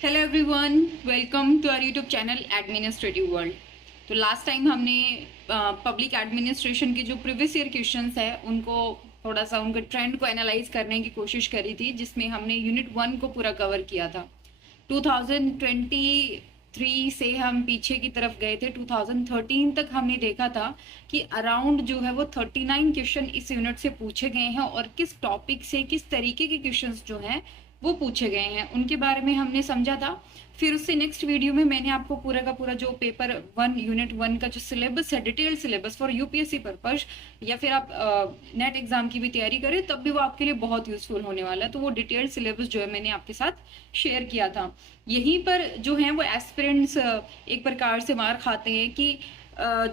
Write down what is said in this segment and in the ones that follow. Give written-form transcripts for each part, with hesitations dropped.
Hello everyone, welcome to our YouTube channel administrative world. तो last time हमने public administration के जो previous year questions है उनको थोड़ा सा उनके ट्रेंड को एनालाइज करने की कोशिश करी थी, जिसमें हमने यूनिट 1 को पूरा कवर किया था। 2023 से हम पीछे की तरफ गए थे, 2013 तक हमने देखा था कि अराउंड जो है वो 39 क्वेश्चन इस यूनिट से पूछे गए हैं और किस टॉपिक से किस तरीके के क्वेश्चंस जो हैं वो पूछे गए हैं उनके बारे में हमने समझा था। फिर उससे नेक्स्ट वीडियो में मैंने आपको पूरा का पूरा जो पेपर 1 यूनिट 1 का जो सिलेबस है, detailed syllabus for UPSC purpose, या फिर आप नेट एग्जाम की भी तैयारी करें तब भी वो आपके लिए बहुत यूजफुल होने वाला है। तो वो डिटेल्ड सिलेबस जो है मैंने आपके साथ शेयर किया था। यहीं पर जो है वो एस्पिरेंट्स एक प्रकार से मार खाते हैं कि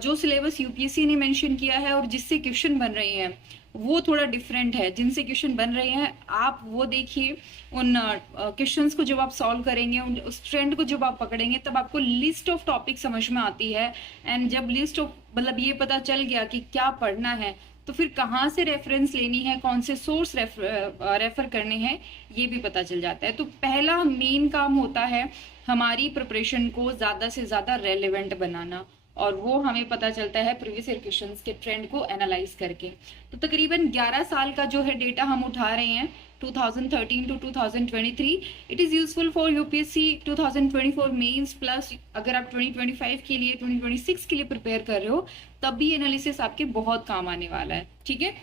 जो सिलेबस यूपीएससी ने मेंशन किया है और जिससे क्वेश्चन बन रहे हैं वो थोड़ा डिफरेंट है। जिनसे क्वेश्चन बन रहे हैं आप वो देखिए, उन क्वेश्चंस को जब आप सॉल्व करेंगे, उस ट्रेंड को जब आप पकड़ेंगे तब आपको लिस्ट ऑफ टॉपिक समझ में आती है। एंड जब लिस्ट ऑफ मतलब ये पता चल गया कि क्या पढ़ना है तो फिर कहाँ से रेफरेंस लेनी है, कौन से सोर्स रेफर करने हैं, ये भी पता चल जाता है। तो पहला मेन काम होता है हमारी प्रिपरेशन को ज़्यादा से ज़्यादा रेलिवेंट बनाना, और वो हमें पता चलता है प्रीवियस ईयर क्वेश्चंस के ट्रेंड को एनालाइज करके। तो तकरीबन 11 साल का जो है डेटा हम उठा रहे हैं 2013 to 2023। It is useful for UPSC 2024 mains, plus अगर आप 2025 के लिए 2026 के लिए प्रिपेयर कर रहे हो तब भी एनालिसिस आपके बहुत काम आने वाला है। ठीक है,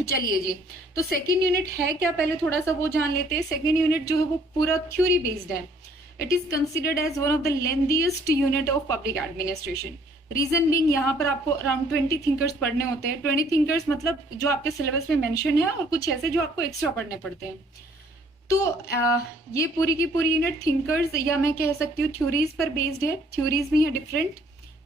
चलिए जी। तो सेकेंड यूनिट है क्या, पहले थोड़ा सा वो जान लेते हैं। सेकेंड यूनिट जो है वो पूरा थ्योरी बेस्ड है। It is considered as one of the lengthiest unit of public administration. Reason being यहाँ पर आपको अराउंड 20 थिंकर्स पढ़ने होते हैं। 20 थिंकर्स मतलब जो आपके सिलेबस में मेंशन है और कुछ ऐसे जो आपको एक्स्ट्रा पढ़ने पड़ते हैं। तो ये पूरी की पूरी यूनिट थिंकर्स या मैं कह सकती हूँ थ्योरीज पर बेस्ड है। थ्योरीज भी है डिफरेंट,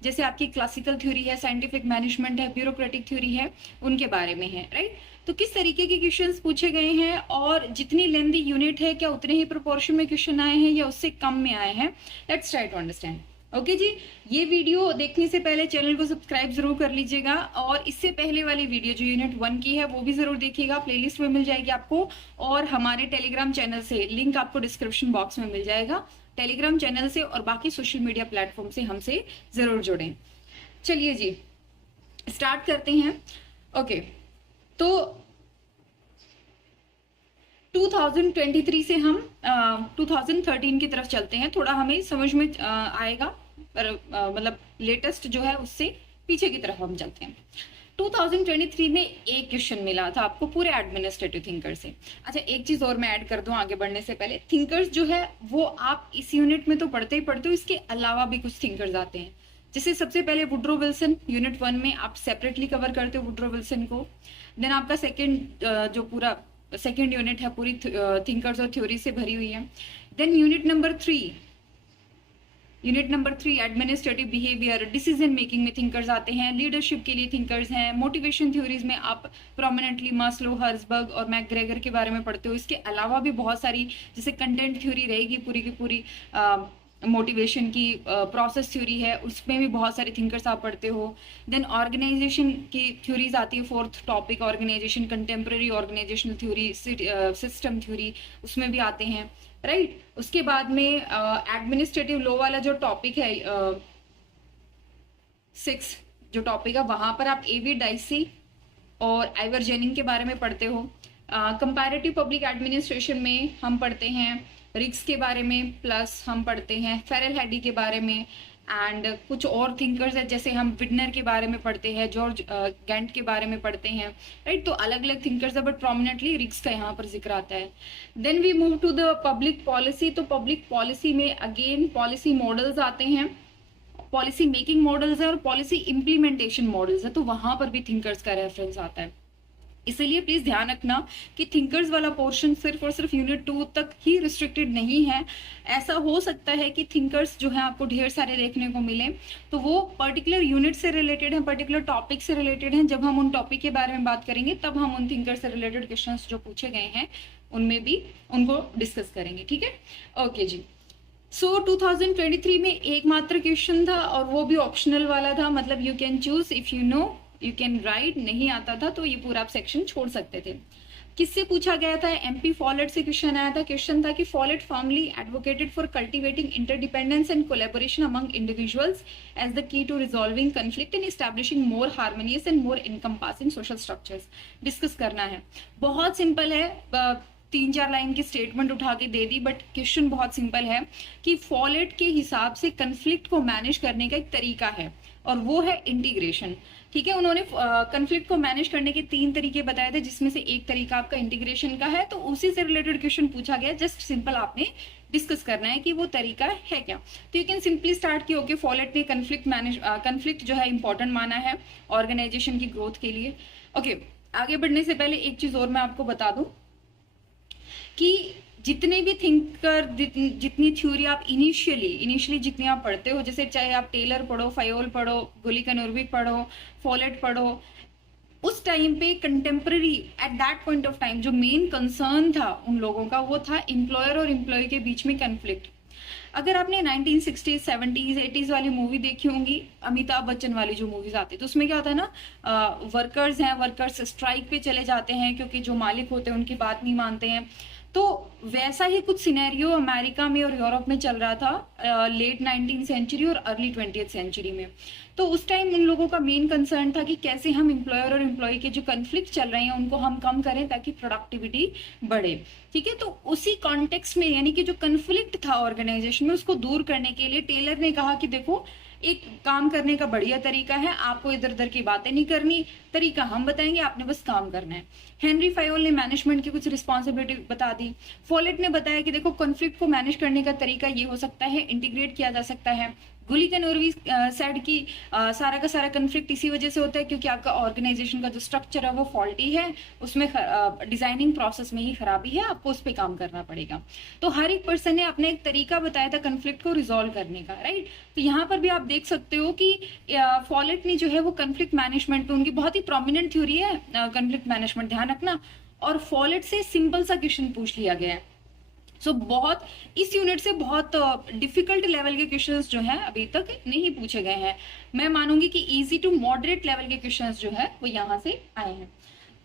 जैसे आपकी क्लासिकल थ्योरी है, साइंटिफिक मैनेजमेंट है, ब्यूरोक्रेटिक थ्योरी है, उनके बारे में है। राइट, तो किस तरीके के क्वेश्चंस पूछे गए हैं और जितनी लेंथी यूनिट है क्या उतने ही प्रोपोर्शन में क्वेश्चन आए हैं या उससे कम में आए हैं, let's try to understand. Okay जी, ये वीडियो देखने से पहले चैनल को सब्सक्राइब जरूर कर लीजिएगा, और इससे पहले वाली वीडियो जो यूनिट 1 की है वो भी जरूर देखिएगा, प्लेलिस्ट में मिल जाएगी आपको। और हमारे टेलीग्राम चैनल से लिंक आपको डिस्क्रिप्शन बॉक्स में मिल जाएगा। टेलीग्राम चैनल से और बाकी सोशल मीडिया प्लेटफॉर्म से हमसे जरूर जुड़ें। चलिए जी, स्टार्ट करते हैं। ओके, तो 2023 से हम 2013 की तरफ चलते हैं, थोड़ा हमें समझ में आएगा, पर मतलब लेटेस्ट जो है उससे पीछे की तरफ हम चलते हैं। 2023 में एक क्वेश्चन मिला था आपको पूरे एडमिनिस्ट्रेटिव थिंकर से। अच्छा, एक चीज और मैं ऐड कर दूं आगे बढ़ने से पहले, थिंकर्स जो है वो आप इस यूनिट में तो पढ़ते ही पढ़ते हो, इसके अलावा भी कुछ थिंकर्स आते हैं। जैसे सबसे पहले वुड्रो विल्सन, यूनिट 1 में आप सेपरेटली कवर करते हो वुड्रो विल्सन को। देन आपका सेकेंड जो पूरा सेकेंड यूनिट है पूरी थिंकर्स और थ्योरी से भरी हुई है। Then unit number 3 administrative behaviour, decision making में थिंकर्स आते हैं। लीडरशिप के लिए थिंकर्स हैं। मोटिवेशन थ्योरीज में आप प्रोमिनेंटली मास्लो, हर्जबर्ग और मैकग्रेगर के बारे में पढ़ते हो। इसके अलावा भी बहुत सारी, जैसे कंटेंट थ्योरी रहेगी पूरी की पूरी, मोटिवेशन की प्रोसेस थ्योरी है, उसमें भी बहुत सारे थिंकर्स आप पढ़ते हो। देन ऑर्गेनाइजेशन की थ्योरीज आती है, fourth topic organisation, contemporary organisational theory, system theory, उसमें भी आते हैं। राइट, उसके बाद में एडमिनिस्ट्रेटिव लॉ वाला जो टॉपिक है 6 जो टॉपिक है, वहां पर आप एवी डाइसी और आइवर जेनिंग के बारे में पढ़ते हो। कंपैरेटिव पब्लिक एडमिनिस्ट्रेशन में हम पढ़ते हैं रिक्स के बारे में, प्लस हम पढ़ते हैं फेरेल हेडी के बारे में, एंड कुछ और थिंकर्स है जैसे हम विडनर के बारे में पढ़ते हैं, जॉर्ज गैंट के बारे में पढ़ते हैं। राइट, तो अलग अलग थिंकर्स है, बट प्रोमिनेंटली रिक्स का यहाँ पर जिक्र आता है। Then we move to the public policy. तो पब्लिक पॉलिसी में अगेन पॉलिसी मॉडल्स आते हैं, पॉलिसी मेकिंग मॉडल्स है और पॉलिसी इंप्लीमेंटेशन मॉडल्स है, तो वहां पर भी थिंकर्स का रेफरेंस आता है। इसलिए प्लीज ध्यान रखना कि थिंकर्स वाला पोर्शन सिर्फ और सिर्फ यूनिट 2 तक ही रिस्ट्रिक्टेड नहीं है। ऐसा हो सकता है कि थिंकर्स जो है आपको ढेर सारे देखने को मिले, तो वो पर्टिकुलर यूनिट से रिलेटेड है, पर्टिकुलर टॉपिक से रिलेटेड है। जब हम उन टॉपिक के बारे में बात करेंगे तब हम उन थिंकर्स से रिलेटेड क्वेश्चंस जो पूछे गए हैं उनमें भी उनको डिस्कस करेंगे। ठीक है, ओके जी। सो 2023 में एकमात्र क्वेश्चन था और वो भी ऑप्शनल वाला था, मतलब you can choose, if you know you can write, नहीं आता था तो ये पूरा आप सेक्शन छोड़ सकते थे। किससे पूछा गया था? एमपी फॉलेट से क्वेश्चन आया था। क्वेश्चन था कि Follett firmly advocated for cultivating interdependence and collaboration among individuals as the key to resolving conflict and establishing more harmonious and more encompassing social structures. Discuss करना है, बहुत सिंपल है, 3-4 line की स्टेटमेंट उठा के दे दी, बट क्वेश्चन बहुत simple है कि फॉलेट के हिसाब से कन्फ्लिक्ट को मैनेज करने का एक तरीका है और वो है इंटीग्रेशन। ठीक है, उन्होंने कन्फ्लिक्ट को मैनेज करने के 3 तरीके बताए थे, जिसमें से एक तरीका आपका इंटीग्रेशन का है, तो उसी से रिलेटेड क्वेश्चन पूछा गया। जस्ट सिंपल आपने डिस्कस करना है कि वो तरीका है क्या। तो यू कैन सिंपली स्टार्ट कि ओके फॉलेट ने कन्फ्लिक्ट जो है इंपॉर्टेंट माना है ऑर्गेनाइजेशन की ग्रोथ के लिए। ओके, आगे बढ़ने से पहले एक चीज और मैं आपको बता दूं कि जितने भी थिंकर, जितनी थ्योरी आप इनिशियली जितनी आप पढ़ते हो, जैसे चाहे आप टेलर पढ़ो, फायोल पढ़ो, गुलिकन उर्विक पढ़ो, फॉलेट पढ़ो, उस टाइम पे contemporary at that point of time जो मेन कंसर्न था उन लोगों का, वो था एम्प्लॉयर और एम्प्लॉय के बीच में कन्फ्लिक्ट। अगर आपने 1960s 70s 80s वाली मूवी देखी होंगी, अमिताभ बच्चन वाली जो मूवीज आती है, तो उसमें क्या होता है ना, वर्कर्स हैं, वर्कर्स स्ट्राइक पे चले जाते हैं क्योंकि जो मालिक होते हैं उनकी बात नहीं मानते हैं। तो वैसा ही कुछ सिनेरियो अमेरिका में और यूरोप में चल रहा था लेट 19th सेंचुरी और अर्ली 20th सेंचुरी में। तो उस टाइम उन लोगों का मेन कंसर्न था कि कैसे हम एम्प्लॉयर और एम्प्लॉय के जो कन्फ्लिक्ट चल रहे हैं उनको हम कम करें ताकि प्रोडक्टिविटी बढ़े। ठीक है, तो उसी कॉन्टेक्स्ट में, यानी कि जो कन्फ्लिक्ट था ऑर्गेनाइजेशन में, उसको दूर करने के लिए टेलर ने कहा कि देखो एक काम करने का बढ़िया तरीका है, आपको इधर उधर की बातें नहीं करनी, तरीका हम बताएंगे, आपने बस काम करना है। हेनरी फायोल ने मैनेजमेंट की कुछ रिस्पॉन्सिबिलिटी बता दी। फॉलेट ने बताया कि देखो कॉन्फ्लिक्ट को मैनेज करने का तरीका ये हो सकता है, इंटीग्रेट किया जा सकता है। गुलिकन उर्वी सेड की सारा का सारा कन्फ्लिक्ट इसी वजह से होता है क्योंकि आपका ऑर्गेनाइजेशन का जो स्ट्रक्चर है वो फॉल्टी है, उसमें डिजाइनिंग प्रोसेस में ही खराबी है, आपको उस पर काम करना पड़ेगा। तो हर एक पर्सन ने अपना एक तरीका बताया था कन्फ्लिक्ट को रिजॉल्व करने का, राइट। तो यहाँ पर भी आप देख सकते हो कि फॉलेट ने जो है वो कन्फ्लिक्ट मैनेजमेंट पे, उनकी बहुत ही प्रोमिनेंट थ्योरी है कन्फ्लिक्ट मैनेजमेंट, ध्यान रखना। और फॉलेट से सिंपल सा क्वेश्चन पूछ लिया गया है। सो बहुत इस यूनिट से बहुत डिफिकल्ट लेवल के क्वेश्चंस जो हैं अभी तक नहीं पूछे गए हैं। मैं मानूंगी कि इजी टू मॉडरेट लेवल के क्वेश्चंस जो है वो यहाँ से आए हैं।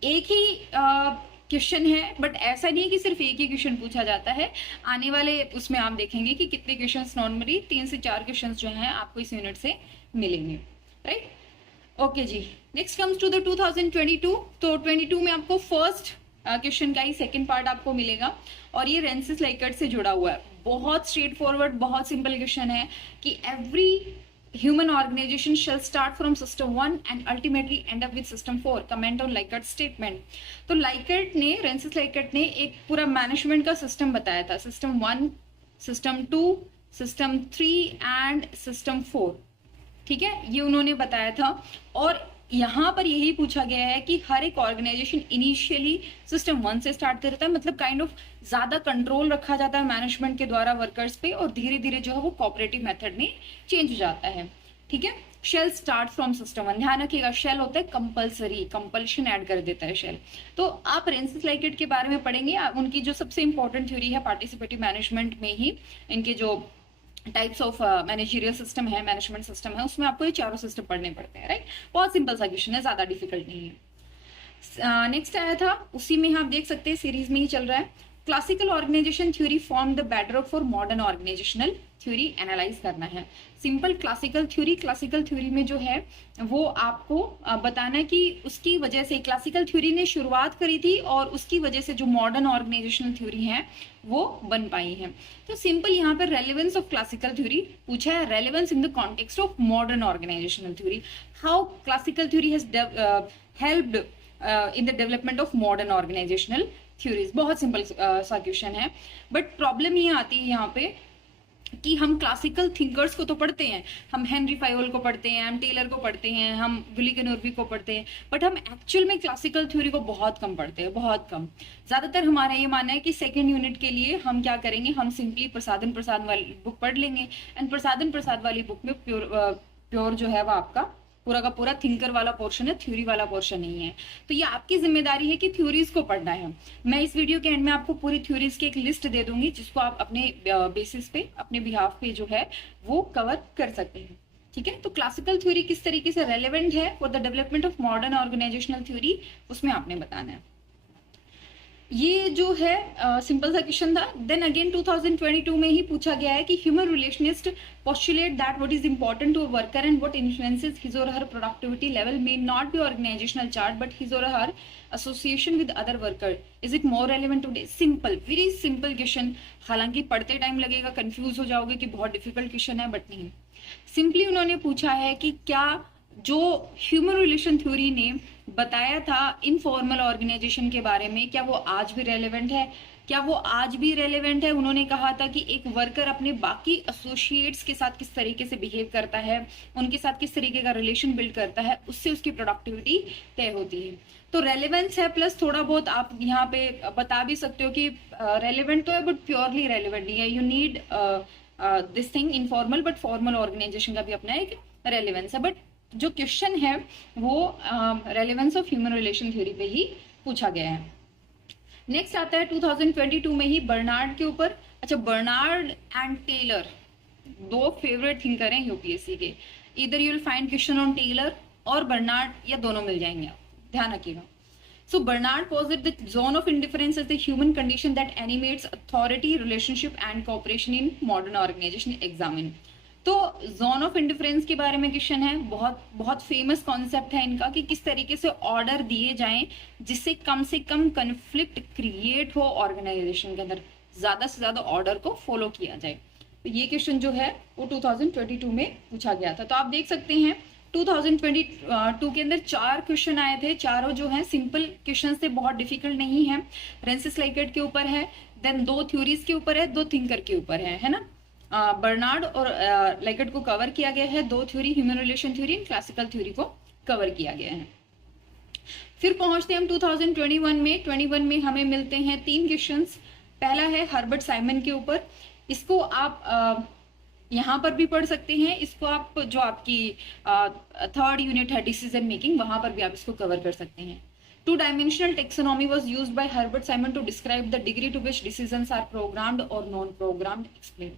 एक ही क्वेश्चन है, बट ऐसा नहीं है कि सिर्फ एक ही क्वेश्चन पूछा जाता है। आने वाले उसमें आप देखेंगे कि कितने क्वेश्चंस, नॉर्मली 3 से 4 क्वेश्चंस जो हैं आपको इस यूनिट से मिलेंगे, राइट। ओके जी, नेक्स्ट कम्स टू द 2022। तो 22 में आपको फर्स्ट क्वेश्चन का ही सेकंड पार्ट आपको मिलेगा और ये रेंसिस लाइकर्ट से जुड़ा हुआ है। बहुत स्ट्रेट फॉरवर्ड, बहुत सिंपल क्वेश्चन है कि every human organisation shall start from system 1 and ultimately end up with system 4। Comment on Likert statement. तो लाइकर्ट ने, रेंसिस लाइकर्ट ने एक पूरा मैनेजमेंट का सिस्टम बताया था, system 1, system 2, system 3 and system 4। ठीक है, ये उन्होंने बताया था। और यहाँ पर यही पूछा गया है कि हर एक ऑर्गेनाइजेशन इनिशियली सिस्टम 1 से स्टार्ट करता है, मतलब काइंड ऑफ ज्यादा कंट्रोल रखा जाता है मैनेजमेंट के द्वारा वर्कर्स पे, और धीरे धीरे जो है वो कोऑपरेटिव मेथड में चेंज हो जाता है। ठीक है, शेल स्टार्ट फ्रॉम सिस्टम 1, ध्यान रखिएगा शेल होता है कंपल्सरी, कंपल्शन ऐड कर देता है शेल। तो आप रेंसिस लाइकर्ट के बारे में पढ़ेंगे, उनकी जो सबसे इंपॉर्टेंट थ्योरी है पार्टिसिपेटिव मैनेजमेंट में ही, इनके जो टाइप्स ऑफ मैनेजरियल सिस्टम है, मैनेजमेंट सिस्टम है, उसमें आपको ये चारों सिस्टम पढ़ने पड़ते हैं, राइट। बहुत सिंपल सा क्वेश्चन है, ज्यादा डिफिकल्ट नहीं है। नेक्स्ट आया था, उसी में आप देख सकते हैं सीरीज में ही चल रहा है। Classical organisation theory form the bedrock for modern organisational theory analyse करना है। सिंपल क्लासिकल थ्योरी में जो है वो आपको बताना है कि उसकी वजह से क्लासिकल थ्योरी ने शुरुआत करी थी और उसकी वजह से जो मॉडर्न ऑर्गेनाइजेशनल थ्योरी है वो बन पाई है। तो सिंपल यहाँ पर रेलेवेंस ऑफ क्लासिकल थ्योरी पूछा है, relevance in the context of modern organisational theory, how classical theory has helped in the development of modern organisational theories. बहुत सिंपल सा क्वेश्चन है, बट प्रॉब्लम ये आती है यहाँ पे कि हम क्लासिकल थिंकर्स को तो पढ़ते हैं, हम हेनरी फायोल को पढ़ते हैं, हम टेलर को पढ़ते हैं, हम गुलिकन उर्वी को पढ़ते हैं, बट हम एक्चुअल में क्लासिकल थ्योरी को बहुत कम पढ़ते हैं, बहुत कम। ज्यादातर हमारा ये मानना है कि सेकंड यूनिट के लिए हम क्या करेंगे, हम सिंपली प्रसादन प्रसाद वाली बुक पढ़ लेंगे, एंड प्रसादन प्रसाद वाली बुक में प्योर जो है वो आपका पूरा का पूरा थिंकर वाला पोर्शन है, थ्योरी वाला पोर्शन नहीं है। तो ये आपकी जिम्मेदारी है कि थ्योरीज को पढ़ना है। मैं इस वीडियो के एंड में आपको पूरी थ्योरीज की एक लिस्ट दे दूंगी जिसको आप अपने बेसिस पे, अपने बिहाफ पे जो है वो कवर कर सकते हैं। ठीक है, तो क्लासिकल थ्योरी किस तरीके से रेलेवेंट है for the development of modern organisational theory, उसमें आपने बताना है। ये जो है सिंपल सा क्वेश्चन था। देन अगेन 2022 में ही पूछा गया है कि human relationist postulate that what is important to a worker and what influences his or her productivity level may not be organisational chart but his or her association with other worker is it more relevant today. Simple, very simple question. हालांकि पढ़ते time लगेगा confuse हो जाओगे कि बहुत difficult question है, but नहीं, simply उन्होंने पूछा है कि क्या जो ह्यूमन रिलेशन थ्योरी ने बताया था इनफॉर्मल ऑर्गेनाइजेशन के बारे में, क्या वो आज भी रेलेवेंट है? क्या वो आज भी रेलेवेंट है? उन्होंने कहा था कि एक वर्कर अपने बाकी एसोसिएट्स के साथ किस तरीके से बिहेव करता है, उनके साथ किस तरीके का रिलेशन बिल्ड करता है, उससे उसकी प्रोडक्टिविटी तय होती है। तो रेलेवेंस है प्लस थोड़ा बहुत आप यहाँ पे बता भी सकते हो कि रेलेवेंट तो है बट प्योरली रेलेवेंट नहीं है। You need this thing informal but formal organisation का भी अपना एक रेलेवेंस है। बट जो क्वेश्चन है वो relevance of human relation theory पे ही पूछा गया है। नेक्स्ट आता है 2022 में ही बर्नार्ड के ऊपर। अच्छा, बर्नार्ड एंड टेलर दो फेवरेट थिंकर हैं यूपीएससी के। इधर you will find question on Taylor और बर्नार्ड, या दोनों मिल जाएंगे, आप ध्यान रखिएगा। So Bernard posited the zone of indifference as the human condition that animates authority, relationship and cooperation in modern organization. Examine. तो जोन ऑफ इंडिफरेंस के बारे में क्वेश्चन है, बहुत बहुत फेमस कॉन्सेप्ट है इनका कि किस तरीके से ऑर्डर दिए जाएं जिससे कम कन्फ्लिक्ट क्रिएट हो ऑर्गेनाइजेशन के अंदर, ज्यादा से ज्यादा ऑर्डर को फॉलो किया जाए। तो ये क्वेश्चन जो है वो 2022 में पूछा गया था। तो आप देख सकते हैं 2022 के अंदर 4 क्वेश्चन आए थे, चारों जो हैं सिंपल क्वेश्चन थे, बहुत डिफिकल्ट नहीं है। फ्रांसिस लाइकेट के ऊपर है, देन 2 थ्योरीज के ऊपर है, 2 थिंकर के ऊपर है ना। बर्नार्ड और लाइकेट को कवर किया गया है, 2 theory, human relation theory, classical theory को कवर किया गया है। फिर पहुंचते हैं हम 2021 में। 21 में हमें मिलते हैं 3 क्वेश्चंस। पहला है हर्बर्ट साइमन के ऊपर। इसको आप यहाँ पर भी पढ़ सकते हैं, इसको आप जो आपकी 3rd यूनिट है डिसीजन मेकिंग, वहां पर भी आप इसको कवर कर सकते हैं। 2-dimensional taxonomy was used by Herbert Simon to describe the degree to which decisions are programmed or non-programmed. Explain.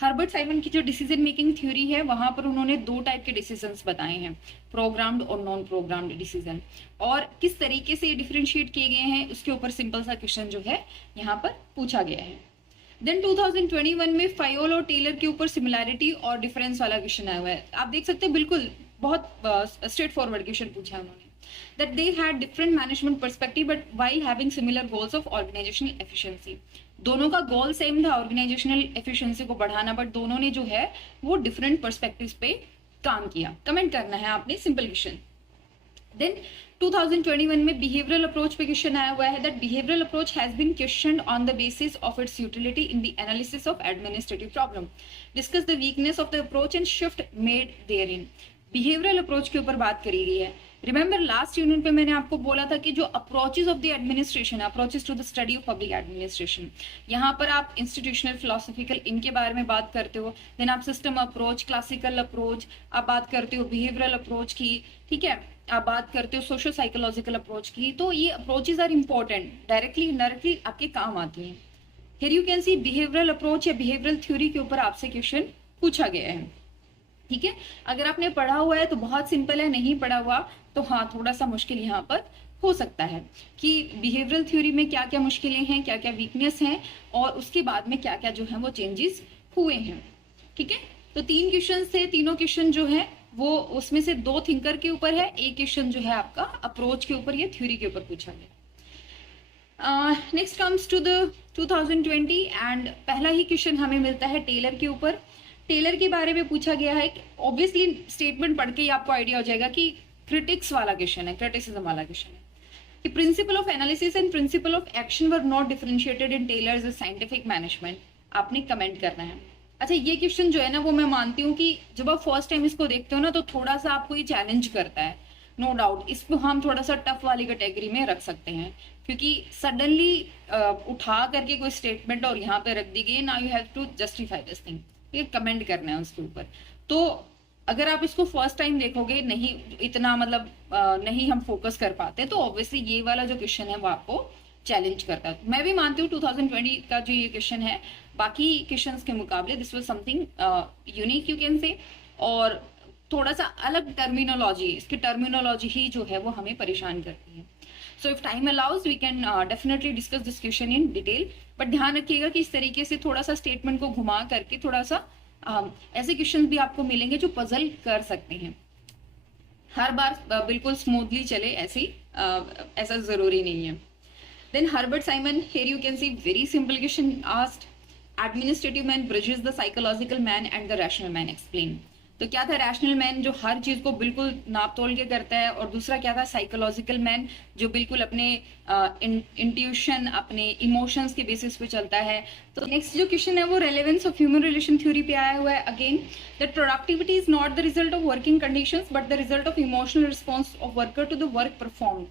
Herbert Simon की जो डिसीजन मेकिंग थ्योरी है वहां पर उन्होंने 2 टाइप के डिसीजंस बताए हैं, प्रोग्राम्ड और नॉन प्रोग्राम्ड डिसीजन, और किस तरीके से डिफरेंशिएट किए गए हैं उसके ऊपर सिंपल सा क्वेश्चन जो है यहाँ पर पूछा गया है। देन 2021 में फायोल और टेलर के ऊपर सिमिलैरिटी और डिफरेंस वाला क्वेश्चन आया हुआ है। आप देख सकते हैं बिल्कुल बहुत स्ट्रेट फॉरवर्ड क्वेश्चन पूछा है उन्होंने, that they had different management perspective but while having similar goals of organizational efficiency. दोनों का गोल सेम था, ऑर्गेनाइजेशनल एफिशिएंसी को बढ़ाना, बट दोनों ने जो है वो डिफरेंट पर्सपेक्टिव्स पे काम किया। कमेंट करना है आपने, सिंपल क्वेश्चन। देन 2021 में बिहेवियरल अप्रोच पे क्वेश्चन आया हुआ है, that behavioural approach has been questioned on the basis of its utility in the analysis of administrative problem. Discuss the weakness of the approach and shift made therein. Behavioural approach के ऊपर बात करी गई है। Remember last unit पे मैंने आपको बोला था कि जो approaches of the administration, approaches to the study of public administration, यहाँ पर आप इंस्टीट्यूशनल, फिलोसॉफिकल, इनके बारे में बात करते हो। देन आप सिस्टम अप्रोच, क्लासिकल अप्रोच, आप बात करते हो बिहेवियरल अप्रोच की, ठीक है, आप बात करते हो सोशो साइकोलॉजिकल अप्रोच की। तो ये approaches are important, directly indirectly आपके काम आती हैं। Here you can see behavioural approach या बिहेवियरल थ्योरी के ऊपर आपसे क्वेश्चन पूछा गया है, ठीक है। अगर आपने पढ़ा हुआ है तो बहुत सिंपल है, नहीं पढ़ा हुआ तो हाँ थोड़ा सा मुश्किल यहाँ पर हो सकता है कि बिहेवियरल थ्योरी में क्या क्या मुश्किलें हैं, क्या क्या वीकनेस हैं, और उसके बाद में क्या क्या जो है वो चेंजेस हुए हैं, ठीक है। तो 3 क्वेश्चन थे, तीनों क्वेश्चन जो है वो उसमें से 2 थिंकर के ऊपर है, एक क्वेश्चन जो है आपका अप्रोच के ऊपर या थ्योरी के ऊपर पूछा गया। Next comes to the 2020 and पहला ही क्वेश्चन हमें मिलता है टेलर के ऊपर। टेलर के बारे में पूछा गया है, ऑब्वियसली स्टेटमेंट पढ़ के ही आपको आइडिया हो जाएगा कि क्रिटिक्स वाला क्वेश्चन है, क्रिटिसिज्म वाला क्वेश्चन है कि principle of analysis and principle of action were not differentiated in Taylor's scientific management. आपने कमेंट करना है। अच्छा, ये क्वेश्चन जो है ना वो मैं मानती हूँ कि जब आप फर्स्ट टाइम इसको देखते हो ना तो थोड़ा सा आपको ये चैलेंज करता है, नो डाउट। इसको हम थोड़ा सा टफ वाली कैटेगरी में रख सकते हैं क्योंकि सडनली उठा करके कोई स्टेटमेंट और यहाँ पे रख दी गई, now you have to justify this thing, ये कमेंट करना है उसके ऊपर। तो अगर आप इसको फर्स्ट टाइम देखोगे, नहीं इतना मतलब नहीं हम फोकस कर पाते, तो ऑब्वियसली ये वाला जो क्वेश्चन है वो आपको चैलेंज करता है। मैं भी मानती हूँ 2020 का जो ये क्वेश्चन है बाकी क्वेश्चंस के मुकाबले this was something unique you can से, और थोड़ा सा अलग टर्मिनोलॉजी, इसकी टर्मिनोलॉजी ही जो है वो हमें परेशान करती है। So if time allows we can definitely discuss this question in detail, but ध्यान रखिएगा कि इस तरीके से थोड़ा सा स्टेटमेंट को घुमा करके थोड़ा सा ऐसे क्वेश्चन भी आपको मिलेंगे जो पजल कर सकते हैं। हर बार बिल्कुल स्मूथली चले ऐसी ऐसा जरूरी नहीं है। Then Herbert Simon, here you can see very simple question asked, administrative man bridges the psychological man and the rational man, explain. तो क्या था, रैशनल मैन जो हर चीज को बिल्कुल नाप तोल के करता है, और दूसरा क्या था, साइकोलॉजिकल मैन जो बिल्कुल अपने इंट्यूशन अपने इमोशंस के बेसिस पे चलता है। तो नेक्स्ट जो क्वेश्चन है वो relevance of human relation theory पे आया हुआ है। Again, that productivity is not the result of working conditions but the result of emotional response of worker to the work performed,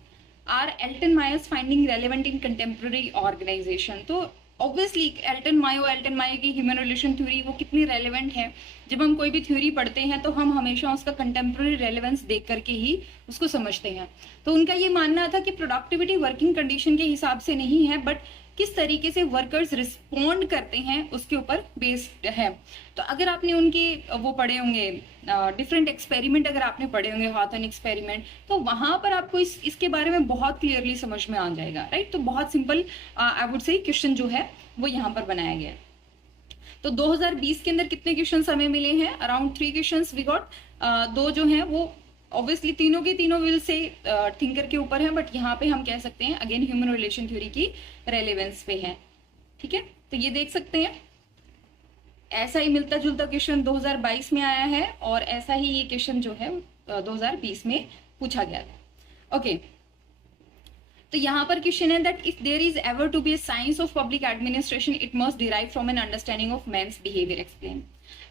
are Elton Mayo's finding relevant in contemporary organisation. तो obviously Elton Mayo की human relation theory वो कितनी relevant है। जब हम कोई भी theory पढ़ते हैं तो हम हमेशा उसका कंटेम्प्रेरी रेलेवेंस देख करके ही उसको समझते हैं। तो उनका ये मानना था कि प्रोडक्टिविटी वर्किंग कंडीशन के हिसाब से नहीं है, बट किस तरीके से वर्कर्स रिस्पॉन्ड करते हैं उसके ऊपर बेस्ड है। तो अगर आपने उनके वो पढ़े होंगे डिफरेंट एक्सपेरिमेंट, अगर आपने पढ़े होंगे हाथन एक्सपेरिमेंट, तो वहां पर आपको इसके बारे में बहुत क्लियरली समझ में आ जाएगा, राइट। तो बहुत सिंपल आई वुड से क्वेश्चन जो है वो यहाँ पर बनाया गया है। तो 2020 के अंदर कितने क्वेश्चन हमें मिले हैं, अराउंड 3 क्वेश्चन वी गॉट। 2 जो हैं वो ऑब्वियसली तीनों के तीनों विल से थिंकर के ऊपर है, बट यहाँ पे हम कह सकते हैं अगेन ह्यूमन रिलेशन थ्योरी की रेलेवेंस पे है, ठीक है। तो ये देख सकते हैं ऐसा ही मिलता जुलता क्वेश्चन 2022 में आया है, और ऐसा ही ये क्वेश्चन जो है 2020 में पूछा गया था। ओके, तो यहाँ पर क्वेश्चन है that if there is ever to be a science of public administration it must derive from an understanding of man's behaviour, explain.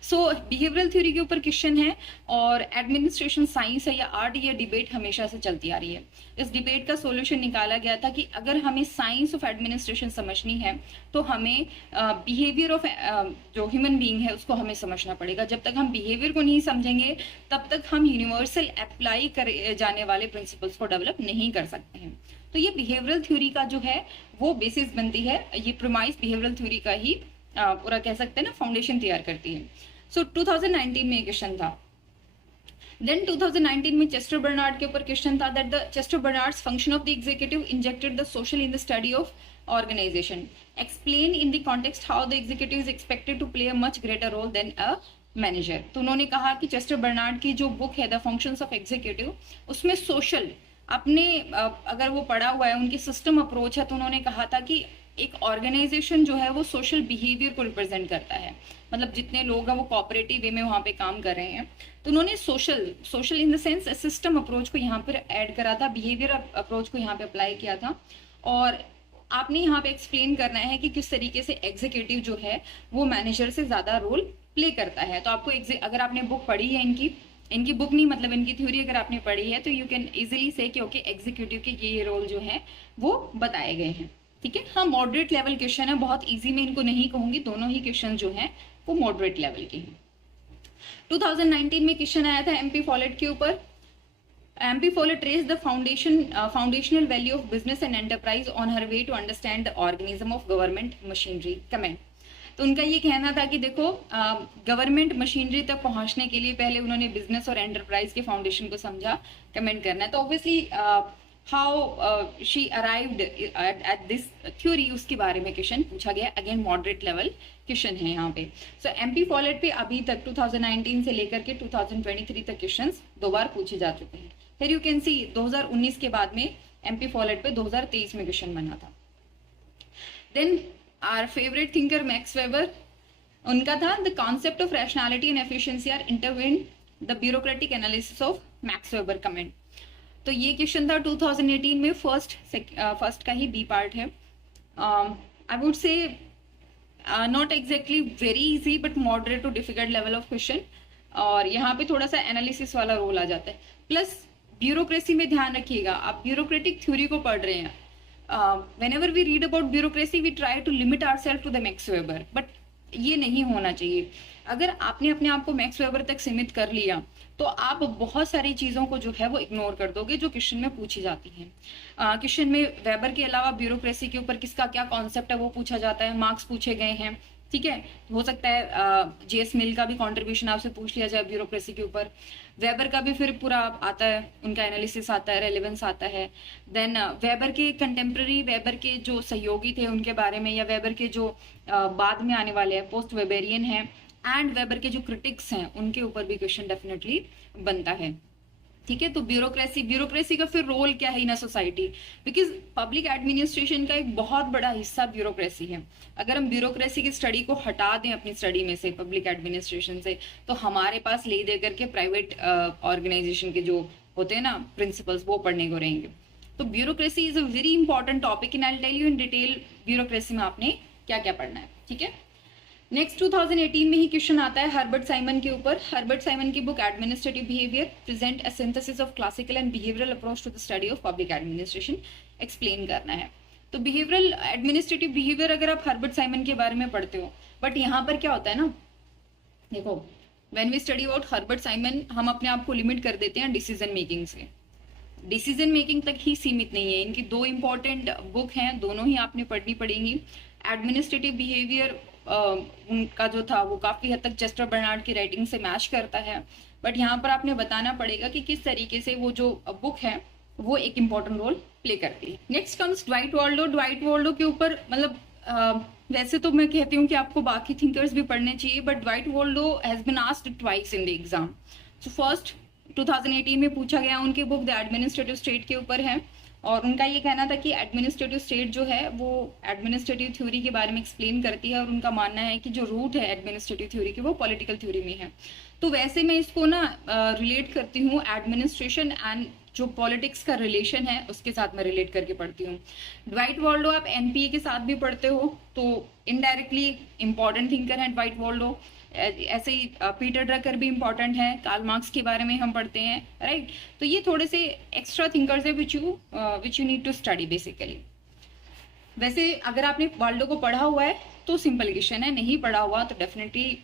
So behavioural theory के ऊपर क्वेश्चन है, और एडमिनिस्ट्रेशन साइंस है या आर्ट, ये डिबेट हमेशा से चलती आ रही है। इस डिबेट का सॉल्यूशन निकाला गया था कि अगर हमें साइंस ऑफ एडमिनिस्ट्रेशन समझनी है तो हमें बिहेवियर ऑफ जो ह्यूमन बीइंग है उसको हमें समझना पड़ेगा। जब तक हम बिहेवियर को नहीं समझेंगे तब तक हम यूनिवर्सल अप्लाई करे जाने वाले प्रिंसिपल्स को डेवलप नहीं कर सकते हैं। तो ये बिहेवियरल थ्योरी का जो है वो बेसिस बनती है, ये प्रोमाइस बिहेवियरल थ्योरी का ही पूरा कह सकते हैं ना फाउंडेशन तैयार करती है। सो 2019 में क्वेश्चन था। देन 2019 में चेस्टर बर्नार्ड के ऊपर क्वेश्चन था that the Chester Barnard's function of the executive injected the social in the study of organisation, explain in the context how the executive is expected to play a much greater role than a manager. तो उन्होंने कहा कि Chester Barnard की जो book है the functions of executive, उसमें social अपने अगर वो पढ़ा हुआ है उनकी सिस्टम अप्रोच है, तो उन्होंने कहा था कि एक ऑर्गेनाइजेशन जो है वो सोशल बिहेवियर को रिप्रेजेंट करता है, मतलब जितने लोग हैं वो कोऑपरेटिव वे में वहाँ पे काम कर रहे हैं। तो उन्होंने social in the sense system approach को यहाँ पर ऐड करा था, बिहेवियर अप्रोच को यहाँ पे अप्लाई किया था, और आपने यहाँ पे एक्सप्लेन करना है कि किस तरीके से एग्जीक्यूटिव जो है वो मैनेजर से ज्यादा रोल प्ले करता है। तो आपको अगर आपने बुक पढ़ी है इनकी बुक नहीं मतलब इनकी थ्योरी अगर आपने पढ़ी है तो यू कैन इजीली से कि ओके एग्जीक्यूटिव के ये रोल जो है वो बताए गए हैं, ठीक है। हाँ, मॉडरेट लेवल क्वेश्चन है, बहुत इजी में इनको नहीं कहूंगी, दोनों ही क्वेश्चन जो हैं वो मॉडरेट लेवल के हैं। 2019 में क्वेश्चन आया था एमपी फॉलेट के ऊपर। MP Follett raise the foundational value of business and enterprise on her way to understand the organism of government machinery, comment. तो उनका ये कहना था कि देखो गवर्नमेंट मशीनरी तक पहुंचने के लिए पहले उन्होंने बिजनेस और एंटरप्राइज के फाउंडेशन को समझा, कमेंट करना है। तो obviously how she arrived at this theory उसके बारे में क्वेश्चन पूछा गया, अगेन मॉडरेट लेवल क्वेश्चन है यहाँ पे। सो एमपी फॉलेट पे अभी तक 2019 से लेकर के 2023 तक क्वेश्चन 2 बार पूछे जा चुके हैं। फिर यू कैन सी 2019 के बाद में एमपी फॉलेट पे 2023 में क्वेश्चन बना था। Then our favourite thinker Max Weber, उनका था the concept of rationality and efficiency are intervened the bureaucratic analysis of Max Weber, comment. तो ये क्वेश्चन था 2018 में, फर्स्ट का ही बी पार्ट है। I would say not exactly very easy but moderate to difficult level of question, और यहाँ पे थोड़ा सा एनालिसिस वाला रोल आ जाता है। प्लस ब्यूरोक्रेसी में ध्यान रखिएगा, आप ब्यूरोक्रेटिक थ्योरी को पढ़ रहे हैं। whenever we read about bureaucracy we try to limit ourselves to the Max Weber, but ये नहीं होना चाहिए। अगर आपने अपने आप को मैक्स वेबर तक सीमित कर लिया तो आप बहुत सारी चीज़ों को जो है वो इग्नोर कर दोगे जो क्वेश्चन में पूछी जाती हैं। क्वेश्चन में वेबर के अलावा ब्यूरोक्रेसी के ऊपर किसका क्या कॉन्सेप्ट है वो पूछा जाता है, मार्क्स पूछे गए हैं, ठीक है, हो सकता है जेएस मिल का भी कंट्रीब्यूशन आपसे पूछ लिया जाए ब्यूरोक्रेसी के ऊपर। वेबर का भी फिर पूरा आता है, उनका एनालिसिस आता है, रेलेवेंस आता है। देन वेबर के कंटेम्प्रेरी, वेबर के जो सहयोगी थे उनके बारे में, या वेबर के जो बाद में आने वाले हैं पोस्ट वेबेरियन हैं, एंड वेबर के जो क्रिटिक्स हैं उनके ऊपर भी क्वेश्चन डेफिनेटली बनता है। ठीक है, तो ब्यूरोक्रेसी का फिर रोल क्या है in a society, because public administration का एक बहुत बड़ा हिस्सा ब्यूरोक्रेसी है। अगर हम ब्यूरोक्रेसी की स्टडी को हटा दें अपनी स्टडी में से, पब्लिक एडमिनिस्ट्रेशन से, तो हमारे पास ले दे करके प्राइवेट ऑर्गेनाइजेशन के जो होते हैं ना प्रिंसिपल्स, वो पढ़ने को रहेंगे। तो bureaucracy is a very important topic in, I tell you in detail bureaucracy में आपने क्या क्या पढ़ना है। ठीक है, नेक्स्ट 2018 में ही क्वेश्चन आता है हर्बर्ट साइमन के ऊपर। हर्बर्ट साइमन की book administrative behaviour present a synthesis of classical and behavioural approach to the study of public administration, explain करना है। तो बिहेवियरल एडमिनिस्ट्रेटिव बिहेवियर अगर आप हर्बर्ट साइमन के बारे में पढ़ते हो, बट यहाँ पर क्या होता है ना, देखो when we study about Herbert Simon, हम अपने आप को लिमिट कर देते हैं डिसीजन मेकिंग से। डिसीजन मेकिंग तक ही सीमित नहीं है, इनकी दो इंपॉर्टेंट बुक हैं, दोनों ही आपने पढ़नी पड़ेंगी। एडमिनिस्ट्रेटिव बिहेवियर उनका जो था वो काफ़ी हद तक चेस्टर बर्नार्ड की राइटिंग से मैच करता है, बट यहाँ पर आपने बताना पड़ेगा कि किस तरीके से वो जो बुक है वो एक इम्पॉर्टेंट रोल प्ले करती है। Next comes Dwight Waldo. Dwight Waldo के ऊपर मतलब वैसे तो मैं कहती हूँ कि आपको बाकी थिंकर्स भी पढ़ने चाहिए, but Dwight Waldo has been asked twice in the exam. So first 2018 में पूछा गया, उनकी बुक द एडमिनिस्ट्रेटिव स्टेट के ऊपर है, और उनका ये कहना था कि एडमिनिस्ट्रेटिव स्टेट जो है वो एडमिनिस्ट्रेटिव थ्योरी के बारे में एक्सप्लेन करती है, और उनका मानना है कि जो रूट है एडमिनिस्ट्रेटिव थ्योरी की वो पॉलिटिकल थ्योरी में है। तो वैसे मैं इसको ना रिलेट करती हूँ एडमिनिस्ट्रेशन एंड जो पॉलिटिक्स का रिलेशन है उसके साथ मैं रिलेट करके पढ़ती हूँ। ड्वाइट वॉल्डो आप एनपीए के साथ भी पढ़ते हो, तो इनडायरेक्टली इंपॉर्टेंट थिंकर है ड्वाइट वॉल्डो। ऐसे ही पीटर ड्रकर भी इंपॉर्टेंट है, कार्ल मार्क्स के बारे में हम पढ़ते हैं, राइट। तो ये थोड़े से एक्स्ट्रा थिंकर्स है which you need to study basically. वैसे अगर आपने वाल्डो को पढ़ा हुआ है तो सिंपल क्वेश्चन है, नहीं पढ़ा हुआ तो डेफिनेटली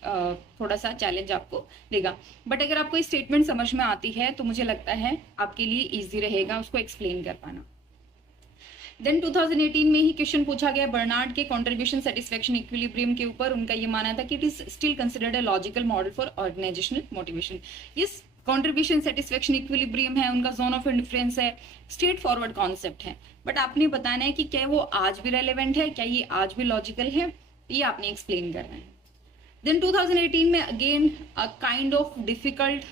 थोड़ा सा चैलेंज आपको देगा, बट अगर आपको स्टेटमेंट समझ में आती है तो मुझे लगता है आपके लिए ईजी रहेगा उसको एक्सप्लेन कर पाना। देन 2018 में ही क्वेश्चन पूछा गया बर्नार्ड के कंट्रीब्यूशन सेटिस्फेक्शन इक्विलिब्रियम के ऊपर। उनका ये मानना था कि it is still considered a logical model for organisational motivation. Yes, contribution satisfaction equilibrium है, उनका जोन ऑफ इंडिफरेंस है, स्ट्रेट फॉरवर्ड कॉन्सेप्ट है, बट आपने बताना है कि क्या वो आज भी रेलेवेंट है, क्या ये आज भी लॉजिकल है, ये आपने एक्सप्लेन करना है। देन 2018 में again a kind of difficult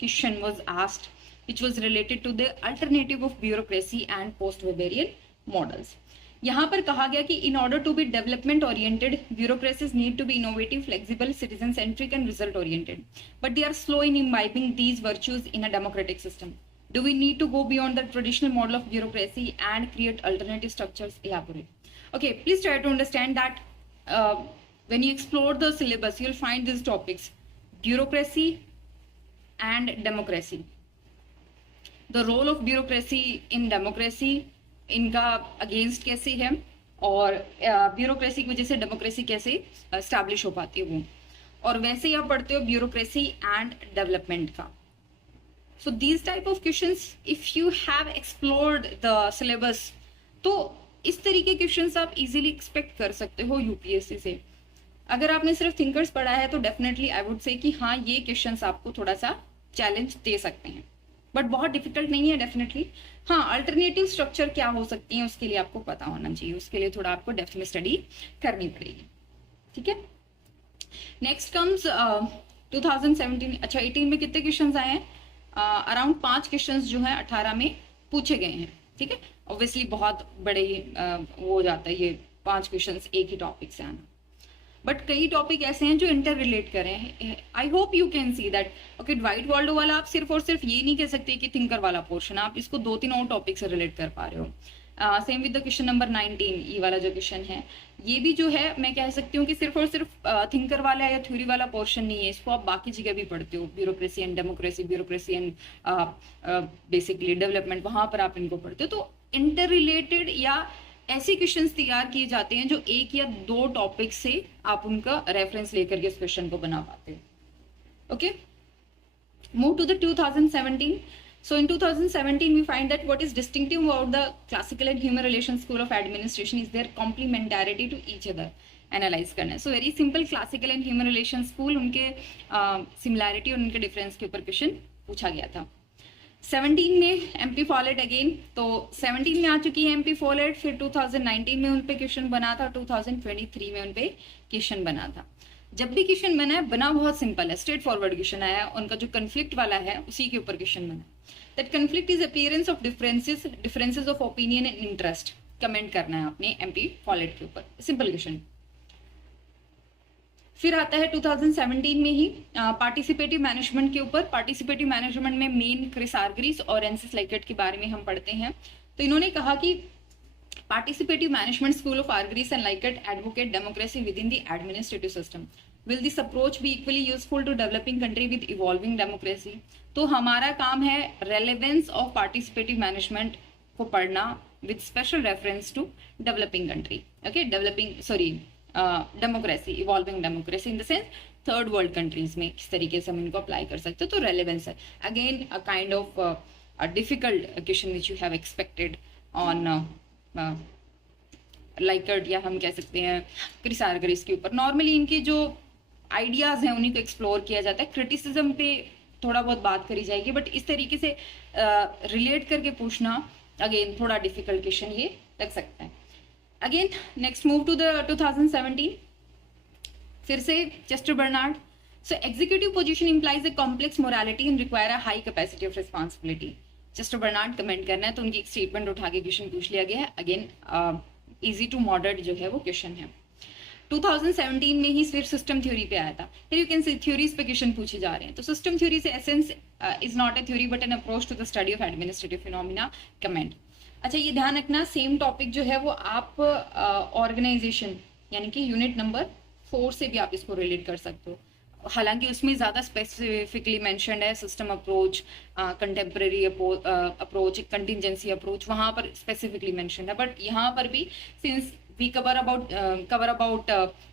question was asked which was related to the alternative of bureaucracy and post-Weberian models. यहाँ पर कहा गया कि in order to be development oriented, bureaucracies need to be innovative, flexible, citizen centric and result oriented. But they are slow in imbibing these virtues in a democratic system. Do we need to go beyond the traditional model of bureaucracy and create alternative structures? Elaborate. Okay, please try to understand that when you explore the syllabus, you'll find these topics: bureaucracy and democracy. The role of bureaucracy in democracy, इनका against कैसे है, और bureaucracy की वजह से democracy कैसे establish हो पाती है वो, और वैसे ही आप पढ़ते हो ब्यूरोक्रेसी एंड डेवलपमेंट का। So these type of questions if you have explored the syllabus, तो इस तरीके क्वेश्चंस आप इजीली एक्सपेक्ट कर सकते हो यूपीएससी से। अगर आपने सिर्फ थिंकर्स पढ़ा है तो डेफिनेटली आई वुड से कि हाँ ये क्वेश्चंस आपको थोड़ा सा चैलेंज दे सकते हैं, बट बहुत डिफिकल्ट नहीं है डेफिनेटली। हाँ, अल्टरनेटिव स्ट्रक्चर क्या हो सकती है उसके लिए आपको पता होना चाहिए, उसके लिए थोड़ा आपको डेप्थ में स्टडी करनी पड़ेगी। ठीक है, नेक्स्ट कम्स 2017, अच्छा 18 में कितने क्वेश्चंस आए हैं? अराउंड 5 क्वेश्चंस जो है 18 में पूछे गए हैं। ठीक है, ऑब्वियसली बहुत बड़े वो हो जाता है ये 5 क्वेश्चंस एक ही टॉपिक से आना, बट कई टॉपिक ऐसे हैं जो इंटर रिलेट कर रहे हैं। I hope you can see that. Okay, Dwight Waldo वाला आप सिर्फ और सिर्फ ये नहीं कह सकते कि थिंकर वाला पोर्शन, आप इसको 2-3 और टॉपिक से रिलेट कर पा रहे हो। Same with the question number 19, ये वाला जो क्वेश्चन है, ये भी जो है मैं कह सकती हूँ कि सिर्फ और सिर्फ थिंकर वाला या थ्योरी वाला पोर्शन नहीं है, इसको आप बाकी जगह भी पढ़ते हो, bureaucracy and democracy, bureaucracy and basically development, वहां पर आप इनको पढ़ते हो। तो इंटर रिलेटेड या ऐसे क्वेश्चंस तैयार किए जाते हैं जो 1 या 2 टॉपिक से आप उनका रेफरेंस लेकर के इस क्वेश्चन को बना पाते हो। Okay, move to the 2017. So in 2017 we find that what is distinctive about the classical and human relations school of administration is their complementarity to each other analyse करना है। So very simple, classical and human relation school, उनके similarity और उनके difference के ऊपर question पूछा गया था। 17 में एमपी फॉलेट अगेन, तो 17 में आ चुकी है एमपी फॉलेट, फिर 2019 में उन पे क्वेश्चन बना था, 2023 में उन पे क्वेश्चन बना था। जब भी क्वेश्चन बना है, बना बहुत सिंपल है, स्ट्रेट फॉरवर्ड क्वेश्चन आया, उनका जो कंफ्लिक्ट वाला है उसी के ऊपर क्वेश्चन बना। That conflict is appearance of differences of opinion and interest, comment करना है आपने एमपी फॉलेट के ऊपर, सिंपल क्वेश्चन। फिर आता है 2017 में ही पार्टिसिपेटिव मैनेजमेंट के ऊपर। पार्टिसिपेटिव मैनेजमेंट में मेन क्रिस आर्गरीस और एनसिस लाइकेट के बारे में हम पढ़ते हैं। तो इन्होंने कहा कि participative management school of Argyris and Likert advocate democracy within the administrative system. Will this approach be equally useful to developing country with evolving democracy. तो हमारा काम है रेलेवेंस ऑफ पार्टिसिपेटिव मैनेजमेंट को पढ़ना with special reference to developing country, okay, democracy, evolving democracy in the sense third world countries में किस तरीके से हम इनको अप्लाई कर सकते हैं। तो रेलेवेंस है, again a kind of difficult question which you have expected on Likert, या हम कह सकते हैं क्रिस आर्गरीस के ऊपर। नॉर्मली इनके जो आइडियाज हैं उन्हीं को एक्सप्लोर किया जाता है, क्रिटिसिज्म पे थोड़ा बहुत बात करी जाएगी, बट इस तरीके से रिलेट करके पूछना अगेन थोड़ा डिफिकल्ट क्वेश्चन ये लग सकता है। Again next move to the 2017, फिर से Chester Barnard. So executive position implies a complex morality and require a high capacity of responsibility. Chester Barnard comment करना है, तो उनकी एक स्टेटमेंट उठा के क्वेश्चन पूछ लिया गया है। अगेन इजी टू मॉडरेट जो है वो क्वेश्चन है। 2017 में ही सिर्फ सिस्टम थ्योरी पे आया था। फिर यू कैन सी थ्योरीज पे क्वेश्चन पूछे जा रहे हैं। तो सिस्टम थ्योरी से essence is not a theory but an approach to the study of administrative phenomena, comment. अच्छा, ये ध्यान रखना, सेम टॉपिक जो है वो आप ऑर्गेनाइजेशन यानी कि यूनिट नंबर 4 से भी आप इसको रिलेट कर सकते हो। हालांकि उसमें ज़्यादा स्पेसिफिकली मेंशन्ड है system approach, contemporary approach, contingency approach, वहाँ पर स्पेसिफिकली मेंशन्ड है। बट यहाँ पर भी since we cover about